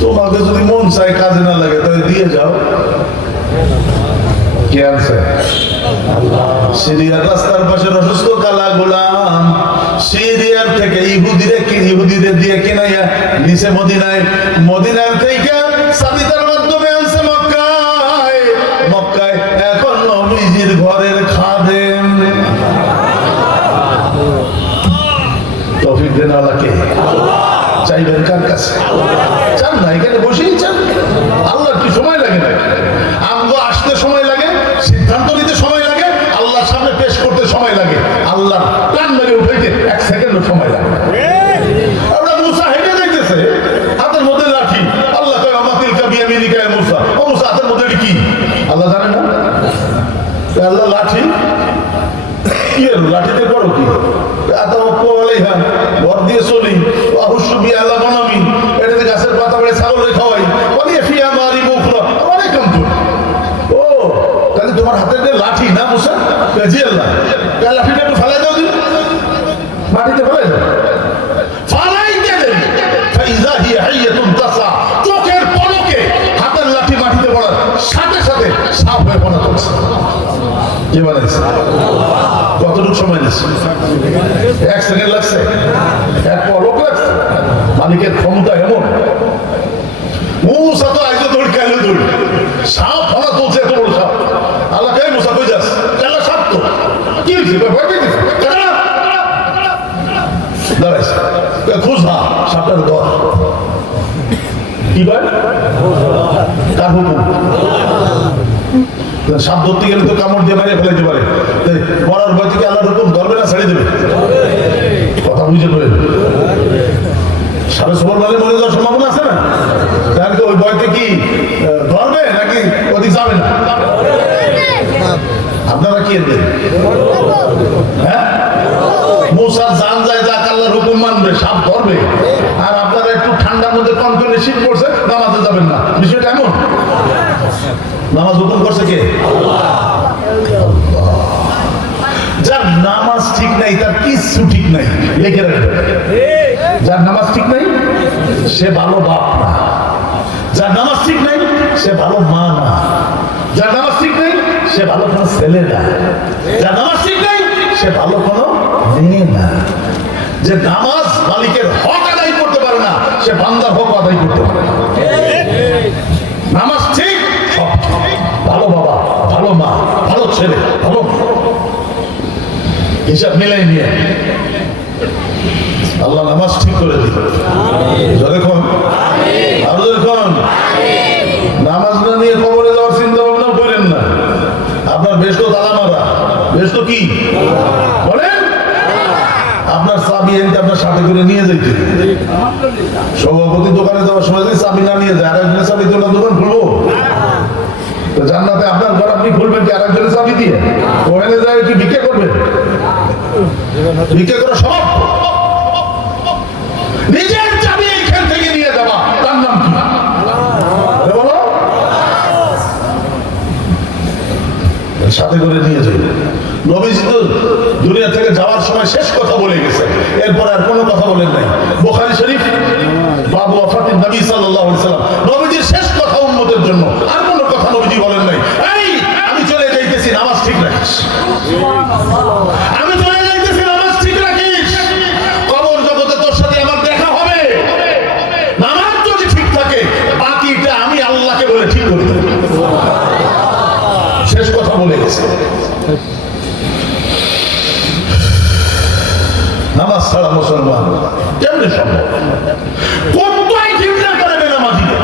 তোমাকে যদি মন চায় কাজে না লাগে তাহলে দিয়ে যাও। কে আছে? সিরিয়ার রাস্তার পাশের অসুস্থ কালা গোলাম সিরিয়ার থেকে ইহুদিদের দিয়ে কেনাইয়া নিচে মদিনায়, মদিনার থেকে সাবিতার মাধ্যমে আনছে মক্কায়। মক্কায় এখন নবীজির ঘরের খাদেম। তৌফিক দেন আল্লাহকে। চাইবেন কার কাছে? চান না, এখানে বসেই চান। আল্লাহর কি সময় লাগে না? আমগো আসতে সময় লাগে, সিদ্ধান্ত নিতে সময় লাগে, আল্লাহর সামনে পেশ করতে সময় লাগে, আল্লাহ টান মেরে উঠাইতে 1 সেকেন্ডও সময় লাগে। আমরা মুসা হেঁটে দেখতেছে, হাতের মধ্যে লাঠি। আল্লাহ কয় আমাতিল কাবিয়া মিনিকা এ মুসা। ও মুসা, হাতের মধ্যে কি? আল্লাহ জানে না? আল্লাহ লাঠি কি? লাঠিতে করো কি? ঘর দিয়ে চলি, আল্লাহ বানাবি, এটাতে গাছের পাতা বেড়ে ছাগলকে খাওয়াই, ফিয়া মারি মুখ অনেক কাম করি। ও তাহলে তোমার হাতের যে লাঠি না মুসা? জি আল্লাহ, লাঠিটা একটু ফেলাই দাও দিন, মাটিতে ফেলাই দাও। ফালাইতে দেন ফাইজা হিয়া হাইয়াতুন তাসা, চোখের পলকে হাতের লাঠি মাটিতে পড়ার সাথে সাথে সাপ হয়ে পড়া করছে। কে বানাইছে? কতটুকু সময় নিচ্ছে? 1 সেকেন্ড লাগছে? 1 পলক লাগছে? মালিকের ক্ষমতা এমন। মুসা তো আইজো দৌড়, কাইলো দৌড়, সাপ ফলা তুলছে, এত বড় সাপ। আল্লাহ কে মুসা কই যাস? কেলা সাপ তো কি হয়েছে? ভয় পেয়েছিস? দাঁড়াইছে, খুঁজ না সাপটার দর কি ভাই? কার হুকুম? সাপ ধরতে গেলে তো কামড় দিয়ে বাইরে ফেলাইতে পারে, মরার ভয় থেকে আল্লাহর হুকুম ধরবে না ছেড়ে দেবে? কথা বুঝে বলেন। সাপে সবর মানে মরে যাওয়ার সম্ভাবনা আছে না? তাহলে ওই ভয়তে কি ধরবে নাকি ওদিক যাবে না? আপনারা কি এনবেন? হ্যাঁ, মুসার জান যায়, যাক আল্লাহর হুকুম মানবে, সাপ ধরবে, আর আপনারা একটু ঠান্ডার মধ্যে কনকনে শীত পড়ছে, নামাজে যাবেন না। বিষয়টা এমন। নামাজ হুকুম করছে কে? যার নামাজ ঠিক নাই তার কিছু ঠিক নাই, লিখে রাখবে। যার নামাজ ঠিক নাই সে ভালো বাপ না, যার নামাজ ঠিক নাই সে ভালো মা না, যার নামাজ ঠিক নাই সে ভালো কোনো ছেলে না, যার নামাজ ঠিক নাই সে ভালো কোনো মেয়ে না। যে নামাজ মালিকের হক আদায় করতে পারে না সে বান্দার হক আদায় করতে পারে না। নামাজ ঠিক, ভালো বাবা, ভালো মা, ভালো ছেলে, ভালো হিসাব মিলাই নিয়ে আল্লাহ নামাজ ঠিক করে দিন। যখন নামাজ না নিয়ে কবরে যাওয়ার চিন্তা ভাবনা করেন না। আপনার বেশ তো তালা মারা, বেশ তো কি বলেন? আপনার চাবি এনে আপনার সাথে করে নিয়ে যাইতে। সভাপতি দোকানে যাওয়ার সময় যদি চাবি না নিয়ে যায়, আরেকজনের চাবি তোলা দোকান খুলবো? জান্নাতে আপনার ঘর আপনি খুলবেন কি আরেকজনের চাবি দিয়ে? ওখানে যায় কি ভিক্ষা করবেন? ভিক্ষা করা সব। নিজের চাবি এখান থেকে নিয়ে যাওয়া, তার নাম কি? বলো, সাথে করে নিয়ে যাই। নবীজি তো দুনিয়া থেকে যাওয়ার সময় শেষ কথা বলে গেছে, এরপর আর কোনো কথা বলেন নাই। বুখারী শরীফ বাবু ওয়াফাতিন নবী সাল্লাল্লাহু আলাইহি ওয়াসাল্লাম, নবীজির শেষ কথা উম্মতের জন্য, আর কোনো কথা নবীজি বলেন নাই। এই আমি চলে যাইতেছি, নামাজ ঠিক রাখিস। আমি চলে যাইতেছি, নামাজ ঠিক রাখিস। কবর জগতে তোর সাথে আমার দেখা হবে। নামাজ যদি ঠিক থাকে বাকিটা আমি আল্লাহকে বলে ঠিক করে দেব। শেষ কথা বলে গেছে। নামাজ ছাড়া মুসলমান কেমনে সম্ভব? কোথায় ঘৃণা করে বেনামাজিকে?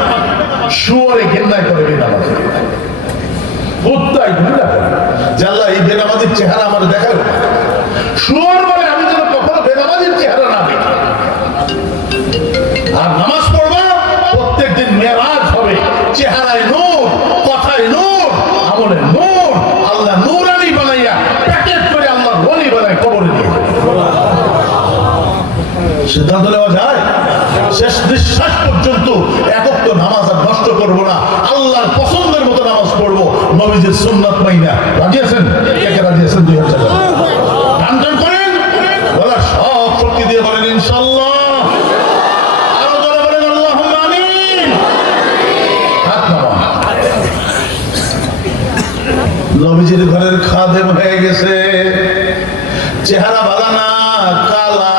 শুয়োরে ঘৃণা করে বেনামাজিকে, কোথায় ঘৃণা করে যে আল্লাহ এই বেনামাজির চেহারা আমার দেখায়। শুয়োর বলে আমি যেন কখনো বেনামাজির চেহারা না দেখি। আর নামাজ পড়বা, প্রত্যেকদিন মেরাজ হবে, চেহারায় নূর, কথায় নূর, আমলে নূর। আল্লাহ নূরানি বানাইয়া প্যাকেট করে আল্লাহ ওলি বানায় কবরে দিয়ে। সিদ্ধান্ত নেওয়া যায় শেষ নিঃশ্বাস পর্যন্ত একক তো নামাজ আর নষ্ট করবো না, আল্লাহর পছন্দের মতো নামাজ পড়বো। নবীজির সুন্নাত মাইনা রাজি আছেন? কে রাজি আছেন? 2 হাত টাকা টান করেন, বলা সব শক্তি দিয়ে বলেন ইনশাআল্লাহ। আরো জোরে বলেন আল্লাহুম্মা আমিন। হাত নামান। নবীজির ঘরের খাদেম হয়ে গেছে, চেহারা ভালো না, কালা,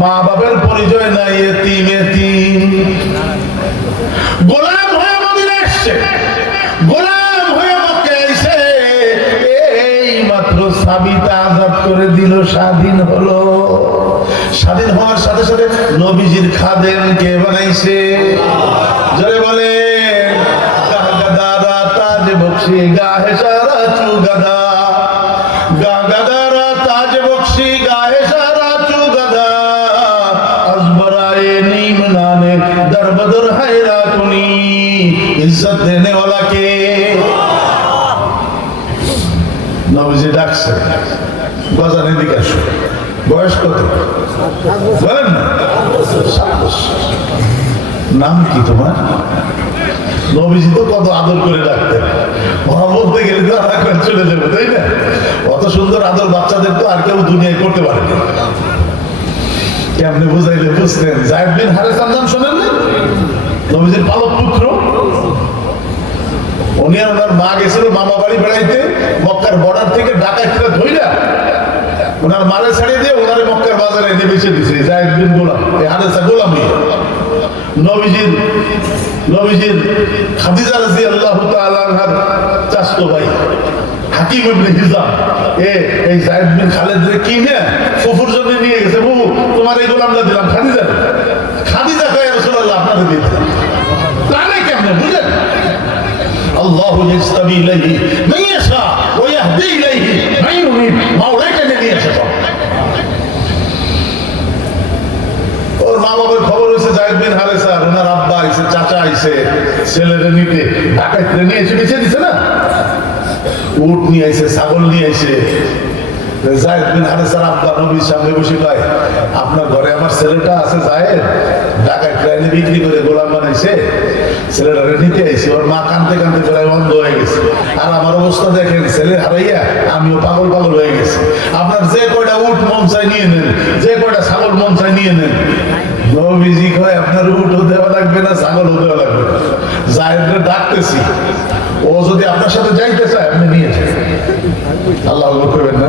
মা বাবার পরিচয় নাই, এতিম এতিম, গোলাম হয়ে মদিনায় এসেছে, গোলাম হয়ে মক্কায় এসে এই মাত্র সাবিতা আজাদ করে দিল, স্বাধীন হলো। স্বাধীন হওয়ার সাথে সাথে নবীজির খাদেম কে বানাইছে? জোরে বলে গাদারা তাজ বখশি গাহে সারা চু গাদা, গাদারা তাজ বখশি গাহে সারা চু গাদা, আজবরায়ে नीम नाने दर बदर हैरातुनी, इज्जत देने वाला के? নবীজি ডাকছে, বাজারে দিকে আসো। বয়স কত বলেন না? 27। নাম কি তোমার? নবীজি তো কত আদর করে ডাকতেন, বলতে গেলে তো আর চলে যাবে, তাই না? অত সুন্দর আদর বাচ্চাদের তো আর কেউ দুনিয়ায় করতে পারে না। কেমনে বুঝাইলে বুঝতেন? যায়েদ বিন হারেসার নাম শোনেন না? নবীজির পালক পুত্র। উনি আর ওনার মা গেছিল মামা বাড়ি বেড়াইতে, মক্কার বর্ডার থেকে ডাকাতরা ধইরা ওনার মারে ছাড়িয়ে দিয়ে ওনারে মক্কার বাজারে এনে বেচে দিছে। যায়েদ বিন গোলাম, এই হারেসা গোলামি। নবীজির খাদিজা রাদিয়াল্লাহু তাআলা আনহার চাচতো ভাই হাকিম ইবনে হিজাম এই যায়েদ বিন খালেদরে কিনে ফুফুর জন্য নিয়ে গেছে। ফুফু, তোমার এই গোলামটা দিলাম খাদিজা। খাদিজা কয় রাসূলুল্লাহ আপনারে দিতে প্রাণে কেমনে বুঝেন? আল্লাহু ইস্তাবি ইলাইহি মান ইয়াশা ওয়া ইয়াহদি ইলাইহি মান ইউনিব। মাওলাই টেনে নিয়ে আসে। ওর মা বাবার খবর হয়েছে যায়েদ বিন হারেসা, ওনার আব্বা আইছে, চাচা আইছে ছেলেরে নিতে, ডাকাতরে নিয়ে এসে বেঁচে দিছে না, উট নিয়ে আইছে, ছাগল নিয়ে আইছে। যায়েদ বিন হারেসার আব্বা নবীর সামনে বসে কয়, আপনার ঘরে আমার ছেলেটা আছে যায়েদ, ডাকাতরা এনে বিক্রি করে গোলাম বানাইছে, ছেলেটারে নিতে আইছে। ওর মা কাঁদতে কাঁদতে প্রায় অন্ধ হয়ে গেছে। আর আমার অবস্থা দেখেন, ছেলে হারাইয়া আমিও পাগল পাগল হয়ে গেছি। আপনার যে কয়টা উট মন চাই নিয়ে নেন, যে কয়টা ছাগল মন চাই নিয়ে নেন। নবীজি কয় আপনার উটও দেওয়া লাগবে না, ছাগলও দেওয়া লাগবে না। যায়েদরে ডাকতেছি, ও যদি আপনার সাথে যাইতে চায় আপনি নিয়ে যান। আল্লাহ করবেন না?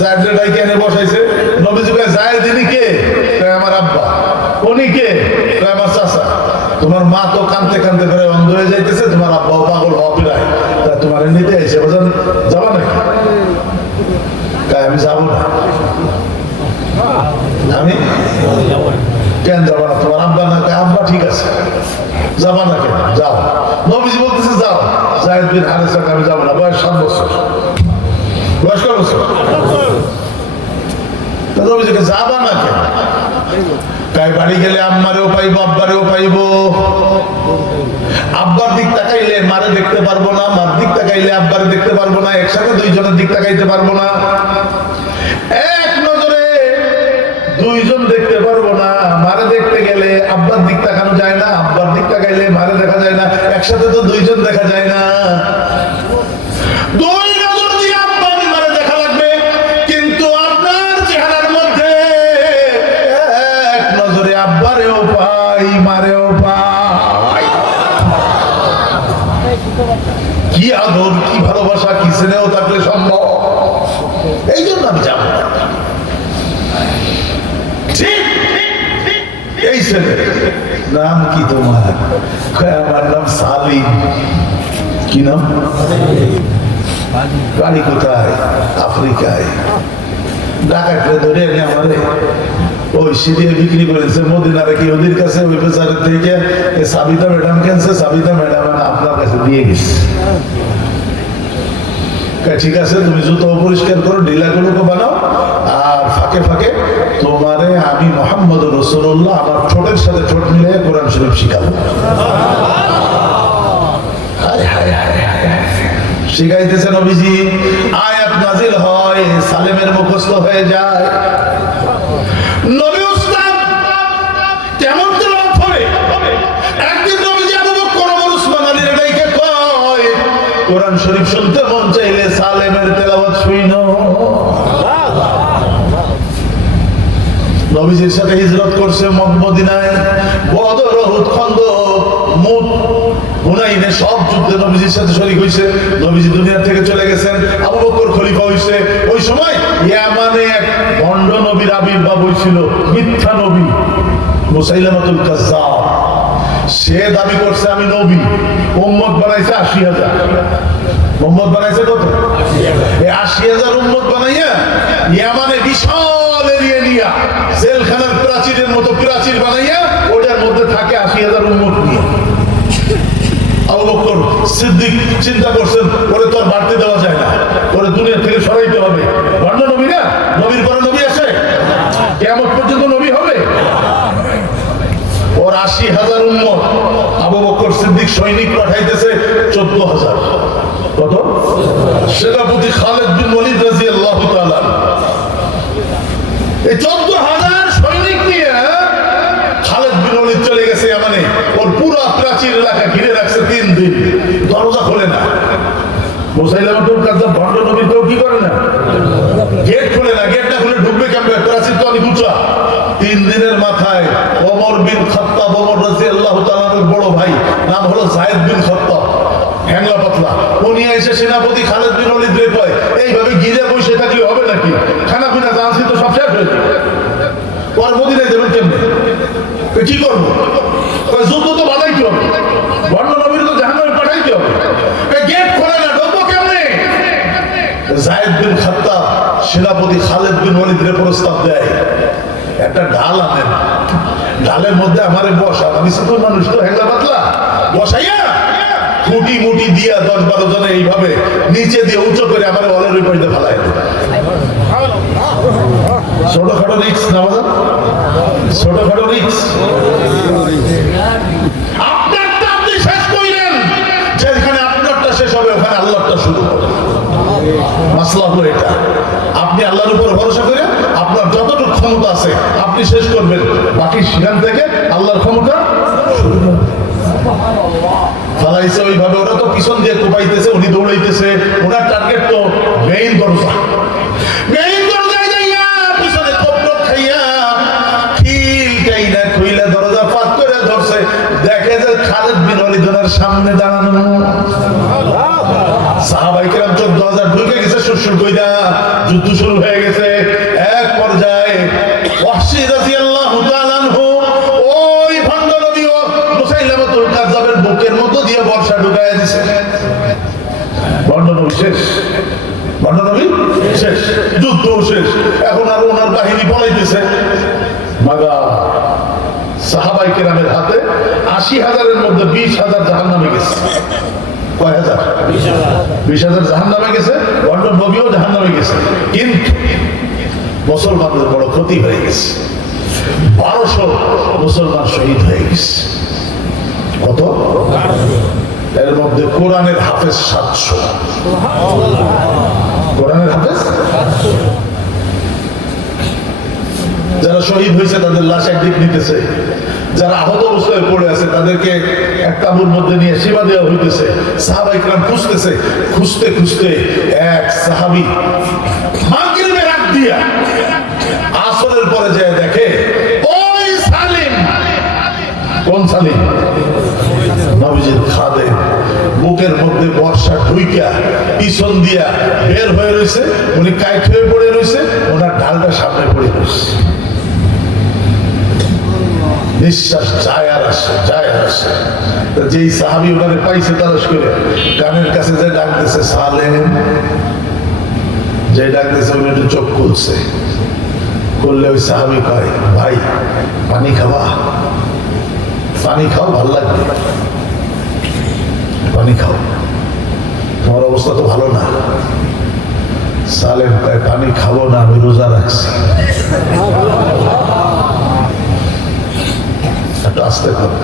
যায়েদরে ডাইকে এনে বসাইছে। নবীজি কয় যায়েদ ইনি কে? কয় আমার আব্বা। উনি কে? কয় আমার চাচা। তোমার মা তো কাঁদতে কাঁদতে করে অন্ধ হয়ে যাইতেছে, তোমার আব্বাও পাগল হওয়া প্রায়, তা তোমার নিতে আইছে, বুঝলেন? যাবা নাকি? আমি যাবো না। আমি কেন যাবো না? তোমার আব্বা না? আব্বা ঠিক আছে, যাবা না কেন? যাও। নবীজি বলতেছে যাও। যায়েদ বিন হারেসা আমি যাবো না, বয়স 7 বছর। বয়স কত বছর? নবীজিকে যাবা না কেন? তাই বাড়ি গেলে আম্মারেও পাইবো, আব্বারেও পাইবো। আব্বার দিক তাকাইলে মারে দেখতে পারবো না, মার দিক তাকাইলে আব্বারে দেখতে পারবো না, একসাথে দুইজনের দিক তাকাইতে পারবো না, এক নজরে দুইজন দেখতে পারবো না। মারে দেখতে গেলে আব্বার দিক তাকানো যায় না, আব্বার দিক তাকাইলে মারে দেখা যায় না, একসাথে তো দুইজন দেখা যায় না। দুই নজর দিয়ে আব্বা মারে দেখা লাগবে, কিন্তু আপনার চেহারার মধ্যে এক নজরে আব্বারেও পাই, মারেও পাই। কি আদর, কি ভালোবাসা, কি স্নেহ থাকলে সম্ভব? এই জন্য আমি যাবো। ঠিক এই ছেলে নাম কি তোমার? আমার নাম সালিম। কি নাম? বাড়ি কোথায়? আফ্রিকায়। ডাকাতরে ধরে এনে আমারে ওই সিরিয়া বিক্রি করেছে মদিনার কি ওদের কাছে, ওই বেচারের থেকে সাবিতা ম্যাডাম কেনছে, সাবিতা ম্যাডাম আপনার কাছে দিয়ে গেছে। ঠিক আছে, তুমি জুতো পরিষ্কার করো, ঢিলাগুলোকে বানাও, আর ফাঁকে ফাঁকে তোমারে আমি মুহাম্মদ রাসূলুল্লাহ আমার ঠোঁটের সাথে ঠোঁট মিলিয়ে কোরআন শরীফ শিখাবো। শিখাইতেছে নবীজি, আয়াত নাজিল হয়, সালেমের মুখস্থ হয়ে যায়। নবী উস্তাদ কেমন তেলাওয়াত হবে? একদিন নবীজি আবু বকর ওমর উসমান আলীর কোরআন শরীফ শুনতে মন চাইলে সালেমের তেলাওয়াত শুইনো। নবীজির সাথে হিজরত করছে মদিনায়, বদর, উহুদ, খন্দক, মুত, হুনাইনে সব যুদ্ধে নবীজির সাথে শরীক হইছে। নবীজি দুনিয়া থেকে চলে গেছেন, আবু বকর খলিফা হইছে। ওই সময় ইয়ামানে এক ভণ্ড নবীর আবির্ভাব হইছিল, মিথ্যা নবী মুসাইলামাতুল কাজ্জাব। সে দাবি করছে আমি নবী। উম্মত বানাইছে ৮০,০০০। উম্মত বানাইছে কত? এই ৮০,০০০ উম্মত বানাইয়া ইয়ামানে বিশাল এরিয়া নিয়া জেলখানার প্রাচীরের মতো প্রাচীর বানাইয়া ওটার মধ্যে থাকে ৮০,০০০ উম্মত নিয়ে। আবু বকর সিদ্দিক চিন্তা করছেন, ওরে তো আর বাড়তে দেওয়া যায় না, ওরে দুনিয়া থেকে সরাইতে হবে। ভণ্ড নবী না, নবীর পরে নবী আছে, কিয়ামত পর্যন্ত নবী হবে। ওর ৮০,০০০ উম্মত। আবু বকর সিদ্দিক সৈনিক পাঠাইতেছে ১৪,০০০। কত? সেনাপতি খালেদ বিন ওয়ালিদ রাদিয়াল্লাহু তাআলা এই ১৪,০০০ সৈনিক নিয়ে খালেদ বিন ওয়ালিদ চলে গেছে ইয়ামানে। ওর পুরো প্রাচীর এলাকা ঘিরে রাখছে ৩ দিন, দরজা খোলে না। মুসাইলামাতুল কাজ্জাব ভণ্ড নবী কেউ কি করে না, গেট খোলে না। গেট না খুলে ঢুকবে কেমনে? প্রাচীর তো অনেক উঁচা। ৩ দিনের মাথায় ওমর বিন খাত্তাব, ওমর রাদিয়াল্লাহু তাআলার বড় ভাই, নাম হলো যায়েদ বিন খাত্তাব, হ্যাংলা পাতলা, উনি এসে সেনাপতি খালেদ বিন ওয়ালিদ রে কয়, এইভাবে ঘিরে বসে থাকলে হবে নাকি? খানা পিনা জানছি তো সব শেষ হয়েছে, ওর মদিনায় যাবেন কেমনে? কি করবো? যুদ্ধ তো বাধাইতে হবে, ভণ্ড নবীর তো জাহান্নামে পাঠাইতে হবে। গেট খোলে না, ঢুকবো কেমনে? যায়েদ বিন খাত্তাব সেনাপতি খালেদ বিন ওয়ালিদ রে প্রস্তাব দেয়, একটা ঢাল আনেন, ঢালের মধ্যে আমারে বসা, আমি ছোট মানুষ তো হ্যাংলা পাতলা, বসাইয়া খুঁটি মুটি দিয়া ১০-১২ জনে এইভাবে নিচে দিয়ে উঁচু করে আমার ওয়ালের ওই পাশে ফেলাই দেয়। ছোটখাটো রিক্স না বাবা, ছোটখাটো রিক্স। আপনারটা আপনি শেষ কইলেন, যেখানে আপনারটা শেষ হবে ওখানে আল্লাহটা শুরু হবে। মাসলা হলো এটা, আপনি আল্লাহর উপর ভরসা করে আপনার যতটুকু ক্ষমতা আছে আপনি শেষ করবেন, বাকি সেখান থেকে আল্লাহর ক্ষমতা শুরু হবে। ফালাইছে ওইভাবে, ওরা তো পিছন দিয়ে কোপাইতেছে, উনি দৌড়াইতেছে, ওনার টার্গেট তো মেইন দরজা। মেইন দরজায় যাইয়া পিছনে কপড় খাইয়া খিলটাই না খুইলা দরজা ফাঁক করে ধরছে, দেখে যে খালেদ বিন ওয়ালিদ ওনার সামনে দাঁড়ানো। সাহাবায়ে কেরাম ১৪,০০০ ঢুকে গেছে সুরসুর কইরা, যুদ্ধ শুরু হয়ে গেছে। এক পর্যায়ে ওয়াহশী রাদিয়াল্লাহু তাআলা আনহু ওই ভণ্ড নবী ও মুসাইলামাতুল কাজ্জাবের বুকের মধ্যে দিয়ে বর্ষা ঢুকাইয়া দিয়েছে। ভণ্ড নবী শেষ, ভণ্ড নবী শেষ, যুদ্ধ শেষ। এখন আর ওনার বাহিনী পলাইতেছে। মাগা সাহাবায়ে কেরামের হাতে ৮০,০০০-এর মধ্যে ২০,০০০ জাহান্নামে গেছে। কয় হাজার? ২০,০০০ জাহান্নামে গেছে, ভণ্ড নবীও জাহান্নামে গেছে। কিন্তু মুসলমানদের বড় ক্ষতি হয়ে গেছে, ১২০০ মুসলমান শহীদ হয়ে গেছে। কত? এর মধ্যে কোরআনের হাফেজ ৭০০। কোরআনের হাফেজ যারা শহীদ হয়েছে তাদের লাশ একদিক নিতেছে, যারা আহত অবস্থায় পড়ে আছে তাদেরকে এক তাঁবুর মধ্যে নিয়ে সেবা দেওয়া হইতেছে। সাহাবায়ে কেরাম খুঁজতেছে, খুঁজতে খুঁজতে এক সাহাবী মাগরিবে রাত দিয়া আসরের পরে যায় দেখে ওই সালিম। কোন সালিম? নবীজির খাদেম, বুকের মধ্যে বর্ষা ঢুইকা পিছন দিয়া বের হয়ে রয়েছে। উনি কাইট হয়ে পড়ে রয়েছে, ওনার ঢালটা সামনে পড়ে রয়েছে। নিঃশ্বাস যায় আর আসে, যায় আর আসে। যেই সাহাবী ওনারে পাইছে তালাশ করে কানের কাছে যে ডাক দিছে সালেম, যে ডাক দিছে উনি একটু চোখ খুলছে, করলে ওই সাহাবী কয়, ভাই পানি খাবা? পানি খাও, ভালো লাগবে, পানি খাও, তোমার অবস্থা তো ভালো না। সালেম কয়, পানি খাবো না, আমি রোজা রাখছি। আসতে হবে,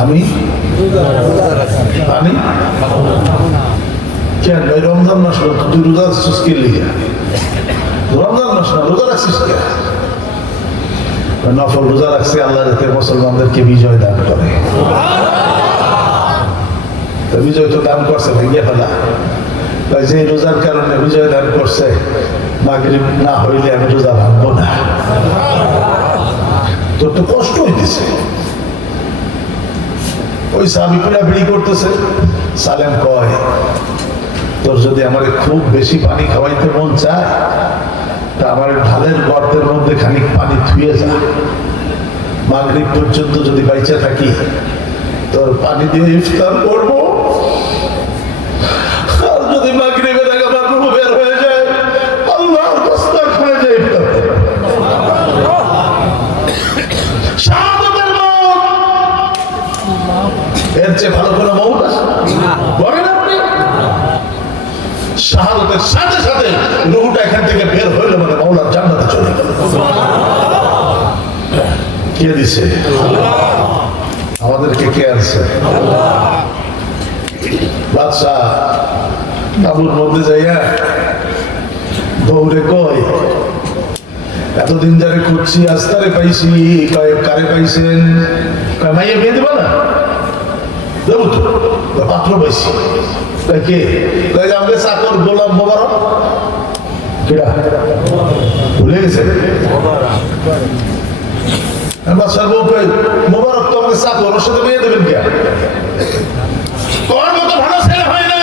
আমি পানি কেন? ভাই রমজান মাস, তুই রোজা রাখছিস কে লিগে? রমজান মাস না, রোজা রাখছিস কে? নফল রোজা রাখছে আল্লাহ যাতে মুসলমানদেরকে বিজয় দান করে। বিজয় তো দান করছে ভেঙে ফেলা, যে রোজার কারণে বিজয় দান করছে মাগরিব না হইলে আমি রোজা ভাঙবো না। তোর তো কষ্ট হইতেছে। ওই সাহাবী পিড়াপিড়ি করতেছে। সালেম কয়, তোর যদি আমার খুব বেশি পানি খাওয়াইতে মন চায় তা আমার ঢালের গর্তের মধ্যে খানিক পানি ধুয়ে যা, মাগরিব পর্যন্ত যদি বাইচা থাকি তোর পানি দিয়ে ইফতার করবো। আর যদি মাগরিবের আগে আমার রূহ বের হয়ে যায় আল্লাহর দস্তরখানে যে ইফতার করবো। শাহাদাতের মওত, এর চেয়ে ভালো কোনো মওত আছে? বলেন আপনি। শাহাদাতের সাথে সাথে রূহটা এখান থেকে বের হইল মানে মাওলার জান্নাতে চলে গেল। কে দিছে? আমাদেরকে কে আনছে? বাদশাহ তাবুর মধ্যে যাইয়া দৌড়ে কয়, এতদিন যারে খুঁজছি আস্তারে পাইছি। কারে পাইছেন? মাইয়া বিয়ে দিবা না? দেবো তো, পাত্র পাইছি। কে? আমাকে চাকর গোলাম মোবারক। ভুলে গেছে? বাদশাহ বউ কয়, মোবারক তো আমাকে চাকর, ওর সাথে বিয়ে দেবেন কে? তোর মতো ভালো ছেলে হয় না।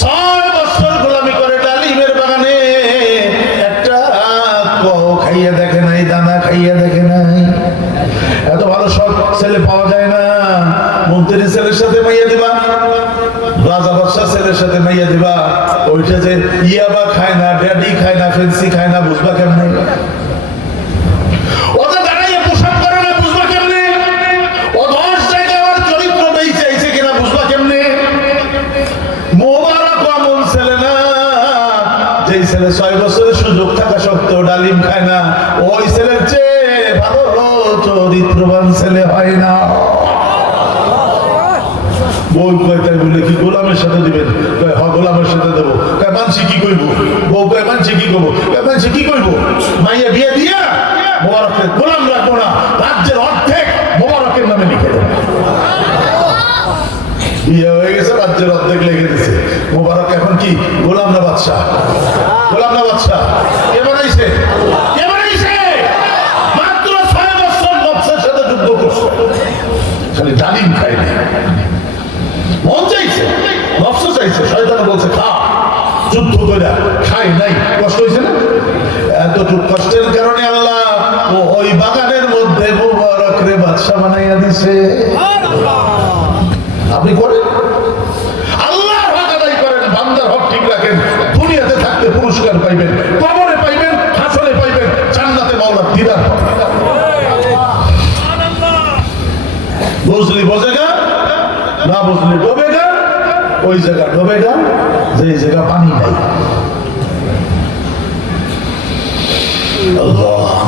6 বছর গোলামি করে ডালিমের বাগানে, একটা খাইয়া দেখে নাই, দানা খাইয়া দেখে নাই। এত ভালো সব ছেলে পাওয়া যায় না। মন্ত্রী ছেলের সাথে মাইয়া দিবা, রাজা বাদশাহ ছেলের সাথে মাইয়া দিবা, ওইটা যে ইয়াবা খায় না, ড্যাডি খায় না, ফেন্সি খায় না, বুঝবা কেমনে? ওটা দাঁড়াইয়া পোশাক করে না, বুঝবা কেমনে? ও 10 জায়গায় আমার চরিত্র বেঁচে আইছে কিনা বুঝবা কেমনে? মোবারক এমন ছেলে না যেই ছেলে 6 বছরের সুযোগ থাকা সত্ত্বেও ডালিম খায় না। ওই ছেলের চেয়ে ভালো চরিত্রবান ছেলে হয় না। বউ কয়, তাই বলে কি গোলামের সাথে দিবেন? হ্যাঁ, গোলামের সাথে দেবো। মানসি কি করব? বউ কয়, মানসি কি করবো? মানসি কি করবো? মাইয়া বিয়ে দিয়া মোবারকের গোলাম রাখবো না, রাজ্যের অর্ধেক মোবারকের নামে লিখে দেবো। বিয়ে হয়ে গেছে, রাজ্যের অর্ধেক লিখে দিছে। মোবারক এখন কি গোলাম না বাদশা? গোলাম না বাদশা? কে বানাইছে? কে বানাইছে? মাত্র 6 বছর নফসের সাথে যুদ্ধ করছে, খালি ডালিম খায়নি। মন চাইছে, নফস চাইছে, শয়তান বলছে খা, যুদ্ধ করে খাই নাই, কষ্ট হয়েছে না? এতটুকু কষ্টের কারণে আল্লাহ ওই বাগানের মধ্যে মোবারক রে বাদশা বানাইয়া দিছে। আপনি করেন, আল্লাহর হক আদায় করেন, বান্দার হক ঠিক রাখেন, দুনিয়াতে থাকতে পুরস্কার পাইবেন, কবরে পাইবেন, হাসরে পাইবেন, জান্নাতে মাওলার দিদার পাবেন। বুঝলি বোঝেগা, না বুঝলি ডোবেগা। ওই জায়গা ডোবেগা যে জায়গা পানি নাই।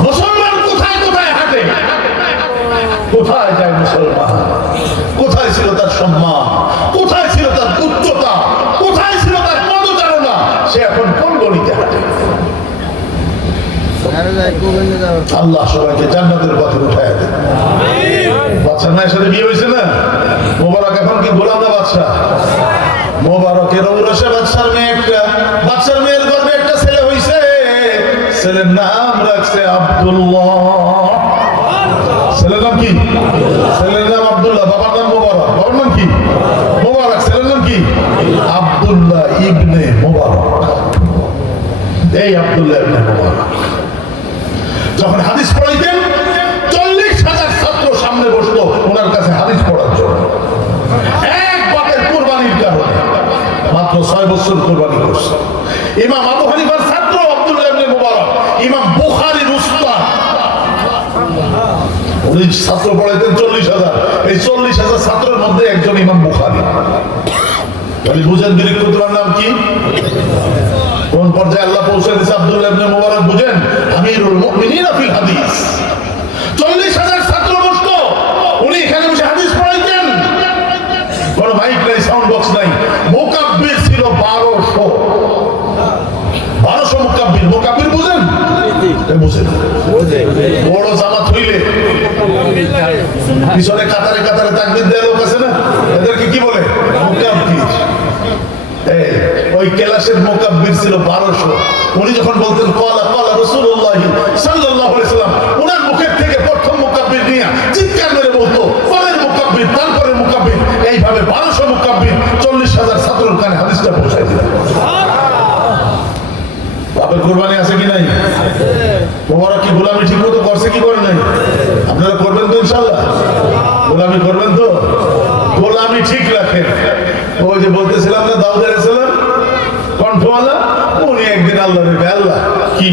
মুসলমান কোথায় কোথায় হাঁটে, কোথায় যায় মুসলমান? কোথায় ছিল তার সম্মান? কোথায় ছিল তার উচ্চতা? কোথায় ছিল তার পদচারণা? সে এখন কোন গণিতে হাঁটে? আল্লাহ সবাইকে জান্নাতের পথে উঠায় দেন। বাদশার মায়ের সাথে বিয়ে হয়েছে না? মোবারক এখন কি গোলাম না বাদশা? মোবারকের ঔরসে বাদশার মেয়ে একটা, বাদশার মেয়ের গর্ভে একটা ছেলে হয়েছে। ছেলের নাম রাখছে আব্দুল্লাহ। ছেলের নাম কি? ছেলের নাম আব্দুল্লাহ, বাবার নাম মোবারক। বাবার নাম কি? মোবারক। ছেলের নাম কি? আব্দুল্লাহ ইবনে মোবারক। এই আব্দুল্লাহ ইবনে মোবারক যখন হাদিস পড়াইতেন 40,000 ছাত্র সামনে বসতো ওনার কাছে হাদিস পড়ার জন্য। এক বাপের কুরবানির কারণে মাত্র 6 বছর কুরবানি করছে। ইমাম আবু হানিফার ছাত্র আব্দুল্লাহ ইবনে মোবারক, ইমাম বুখারীর উস্তাদ। উনি ছাত্র পড়াইতেন 40,000। এই 40,000 ছাত্রের মধ্যে একজন ইমাম বুখারী। তাহলে বুঝেন বিরিক্তর নাম কি, কোন পর্যায়ে আল্লাহ পৌঁছে দিয়েছে আব্দুল্লাহ ইবনে মোবারক। বুঝেন, আমিরুল মুমিনিন ফিল হাদিস। 40,000 ছাত্র বসতো, উনি এখানে বসে হাদিস পড়াইতেন। কোনো মাইক নাই, সাউন্ড বক্স নাই। মুকাব্বির ছিল 1200 মুকাব্বির। মুকাব্বির বুঝেন? বোঝে না। বড় জামাত হইলে পিছনে কাতারে কাতারে তাকবীর দেওয়া লোক আছে না, এদেরকে কি বলে? মুকাব্বির। ওই ক্লাসের মুকাব্বির ছিল 1200। উনি যখন বলতেন ক্বালা ক্বালা রাসূলুল্লাহ সাল্লাল্লাহু আলাইহি ওয়াসাল্লাম, ওনার মুখের থেকে প্রথম মুকাব্বির নিয়ে চিৎকার মেরে বলতো পরের মুকাব্বির, তারপরে মুকাব্বির, এইভাবে 1200 মুকাব্বির 40,000 ছাত্রের কানে হাদিসটা পৌঁছায় দিলেন। বাপের কোরবানি আছে কি নাই? ওরা কি গোলামি ঠিক মতো করছে কি করে নাই? আপনারা করবেন তো ইনশাআল্লাহ? গোলামি করবেন তো? গোলামি ঠিক রাখেন। ওই যে বলতেছিলাম না দাউদ আলাইহিস সালাম কণ্ঠওয়ালা, উনি একদিন আল্লাহ রে আল্লাহ কি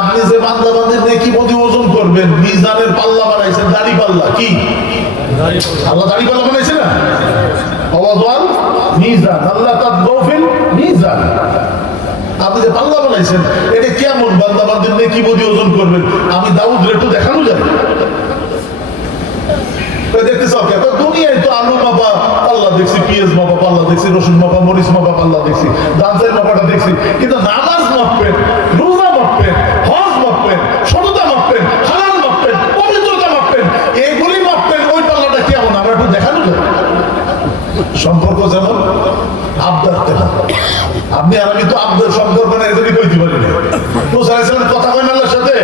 আপনি যে বান্দা বান্দির নেকি প্রতি ওজন করবেন, মিজানের পাল্লা বানাইছেন, দাড়ি পাল্লা কি আল্লাহ দাড়ি পাল্লা বানাইছে না? আওয়াজ মিজান আল্লাহ তাদফিল মিজান, আপনি যে পাল্লা বানাইছেন এটা কেমন বান্দা বান্দির নেকি প্রতি ওজন করবেন? আমি দাউদ রে একটু দেখানো যায় দেখতে চাও কে? দুনিয়ায় তো আলু মাপা পাল্লা দেখছি, পেঁয়াজ মাপা পাল্লা দেখছি, রসুন মাপা মরিচ মাপা পাল্লা দেখছি, দাঁতের মাপাটা দেখছি, কিন্তু নামাজ মাপবেন, রোজা মাপবেন, হজ মাপবেন, সততা মাপবেন, হালাল মাপবেন, পবিত্রতা মাপবেন, এগুলি মাপবেন, ওই পাল্লাটা কেমন আমরা একটু দেখানো যায়? সম্পর্ক যেমন আবদার তেমন। আপনি আর আমি তো আবদার সম্পর্ক না এজন্যই কইতে পারি না। মুসা আলাইহিস সালাম কথা কয় না আল্লাহর সাথে?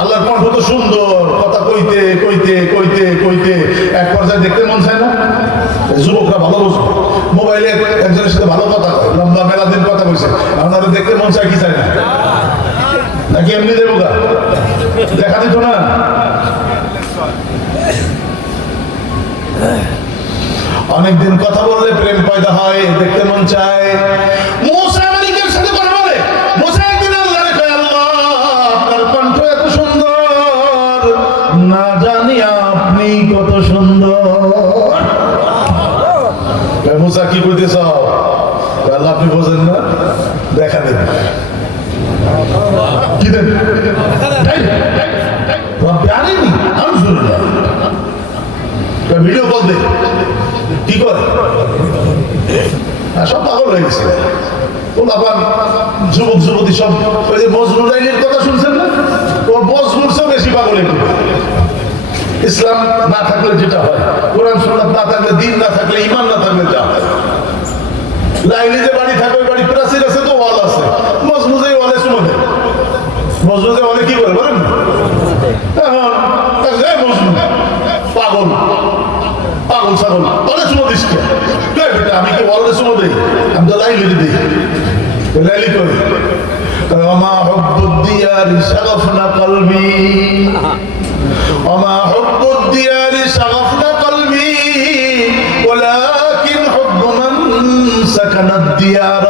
আল্লাহর কণ্ঠ তো সুন্দর, কথা কইতে কইতে কইতে কইতে এক পর্যায়ে দেখতে মন চায় না? যুবকরা ভালো বুঝবে, মোবাইলে একজনের সাথে ভালো কথা কয়, লম্বা মেলা দিন কথা কইছে, আপনারা দেখতে মন চায় কি চায় না? নাকি এমনি দেবো গা দেখা দিত না? অনেকদিন কথা বললে প্রেম পয়দা হয়, দেখতে মন চায়। মুসা মালিকের সাথে কথা বলে, মুসা একদিন আল্লাহরে কয় আল্লাহ আপনার কণ্ঠ এত সুন্দর, না জানি আপনি কত সুন্দর। মুসা কি করতে চাও? আল্লাহ আপনি বোঝেন না, দেখা দেন। কি দেন? রব্বি আরিনি আনজুরুল্লাহ। ভিডিও কল দে, কি করে? সব পাগল হয়ে গেছে। যুবক যুবতী সব ওই যে মজনু লাইনের কথা শুনছেন না? ও মজনুর চেয়ে বেশি পাগল একটু। ইসলাম না থাকলে যেটা হয়, কোরআন সুন্নাত না থাকলে, দিন না থাকলে, ঈমান না থাকলে যা হয়। লাইনে যে বাড়ি থাকে ওই বাড়ি প্রাচীর আছে তো ওয়াল আছে, মজনু যে ওয়ালে শুনে দেয়। মজনু যে ওয়ালে কি করে বলেন? মজনু পাগল পাগল ছাগল অনেক শুনো দিস বেটা, আমি কি ওয়ালে শুনে দেই? আমি তো লাইলি দিই, লাইলি করি। وما حب الديار شغفنا قلبي وما حب الديار شغفنا قلبي ولكن حب من سكن الديار।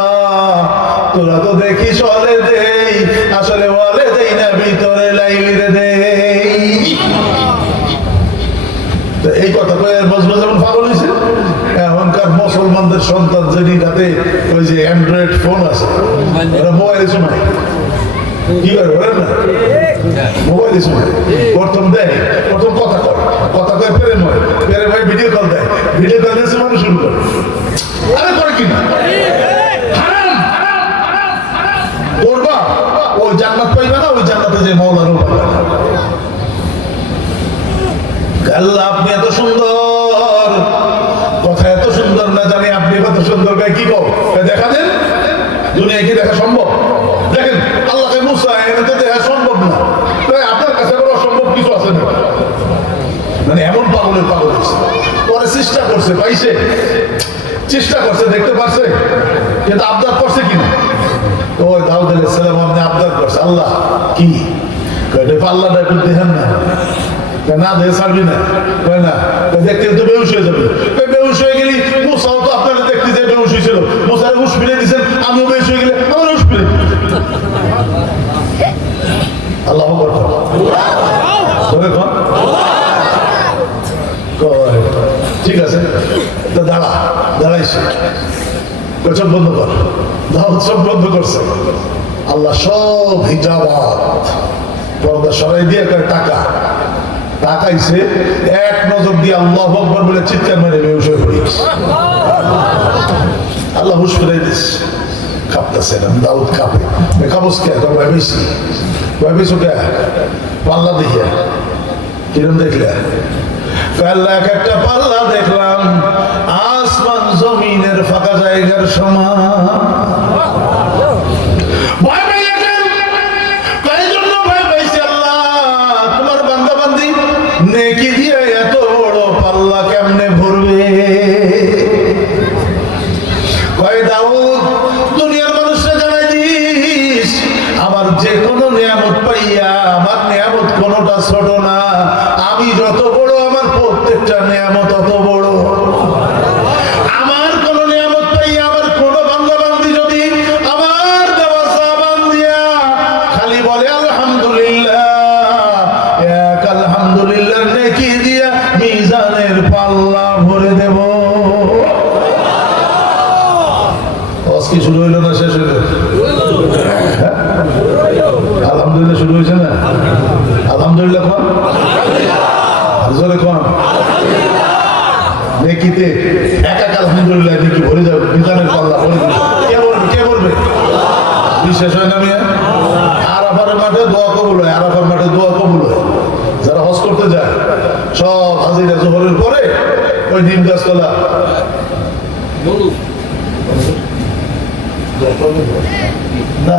তোরা তো দেখিস ওয়ালে দেই, আসলে ওয়ালে দেই না, ভিতরে লাইলি দেই। এই কথা কয়ে বসবো যেমন পাগল হয়েছে। এখনকার মুসলমানদের সন্তান যিনি রাতে ওই যে অ্যান্ড্রয়েড ফোন আছে, ওরা মোবাইলে শোনায়, কি করে বলেন না? মোবাইলে শোনায়, প্রথম দেয়, প্রথম কথা কয়, কথা কয় প্রেম হয়, প্রেম হয় ভিডিও কল দেয়, ভিডিও কল দিয়ে শোনানো শুরু করে। আরে করে কিনা করবা, ওই জান্নাত পাইবা না, ওই জান্নাতে যে মওলারও পাইবা না। আল্লাহ আপনি এত সুন্দর, কথা এত সুন্দর, না জানি আপনি কত সুন্দর, কি কো দেখা দেন। দুনিয়ায় কি দেখা সম্ভব? দেখেন আল্লাহকে মুসা এনে তো দেখা সম্ভব না, আপনার কাছে কোনো অসম্ভব কিছু আছে না? মানে এমন পাগলের পাগল হচ্ছে। পরে চেষ্টা করছে, পাইছে, চেষ্টা করছে, দেখতে পারছে, কিন্তু আবদার করছে কিনা? ওই দাউদ আলাইহিস সালাম আপনি আবদার করছে, আল্লাহ কি পাল্লাটা একটু দেখেন না, না দেখে ছাড়বি না, না দেখতে তো বেউস হয়ে যাবে। বেউস হয়ে গেলি, মুসাও তো আপনারা দেখতে যে বেউস হয়েছিল, মুসারে হুশ ফিরে দিচ্ছেন, আমিও বেউস হয়ে গেলে আমার হুশ ফিরে। আল্লাহ ঠিক আছে, দাঁড়া, দাঁড়াইছে, চোখ বন্ধ কর। দাউদ চোখ বন্ধ করছে, আল্লাহ সব হিজাবাত পর্দা সরাই দিয়ে টাকা তাকাইছে, এক নজর দিয়ে আল্লাহু আকবার বলে চিৎকার মেরে বেহুশ হয়ে পড়ে গেছে। আল্লাহ হুশ ফিরাই দিচ্ছে। কাঁপতেছে না, দাউদ কাঁপে। কাবুস কে তো ভাবিছি ভাবিছো কে পাল্লা দেখিয়া কিরম দেখলে আল্লাহ এক একটা পাল্লা দেখলাম আসমান জমিনের ফাঁকা জায়গার সমান। ভয় পাইয়া কেন? কার জন্য ভয় পাইছি? আল্লাহ তোমার বান্দা বান্দি নেকি দিয়ে এত বড় পাল্লা কেমনে ভরবে? কয় দাউদ দুনিয়ার মানুষরা জানাই দিস আমার যে কোনো নিয়ামত পাইয়া আমার নিয়ামত কোনোটা ছোট না, আমি যত বড় আমার প্রত্যেকটা নিয়ামত অত বড়। আমার কোন নিয়ামত পাইয়া আমার কোন বান্দা বান্দি যদি আমার দেওয়া সাবান দিয়া খালি বলে আলহামদুলিল্লাহ, এক আলহামদুলিল্লাহ নেকি দিয়া মিজানের পাল্লা ভরে দেব। কি শুরু হইল না শেষ হইল? আলহামদুলিল্লাহ শুরু হয়েছে না? আলহামদুলিল্লাহ কোন আর জোরে কোন নেকিতে এক এক আলহামদুলিল্লাহ নেকি ভরে যাবে, মিজানের পাল্লা ভরে যাবে। কে বলবে? কে বলবে? বিশ্বাস হয় না মিয়া? আরাফার মাঠে দোয়া কবুল হয়, আরাফার মাঠে দোয়া কবুল হয়। যারা হজ করতে যায় সব হাজিরা জোহরের পরে ওই নিম গাছতলা না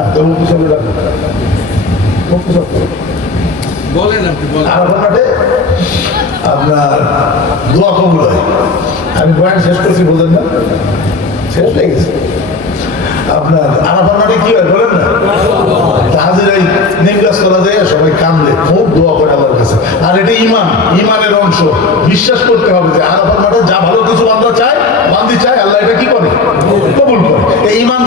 আপনার দোয়া কবুল হয়। আমি বয়ান শেষ করছি বললেন না? শেষ হয়ে গেছে। আপনার আরাফার মাঠে কি হয় বলেন না? হাজিরাই নিম গাছ করা যায়, সবাই কান্দে, খুব দোয়া করে আমার কাছে। আর এটা ইমান, ইমানের অংশ। বিশ্বাস করতে হবে যে আরাফার মাঠে যা ভালো কিছু বান্দা চায়, বান্দি চায়, আল্লাহ এটা কি করে? কবুল করে। এই ইমান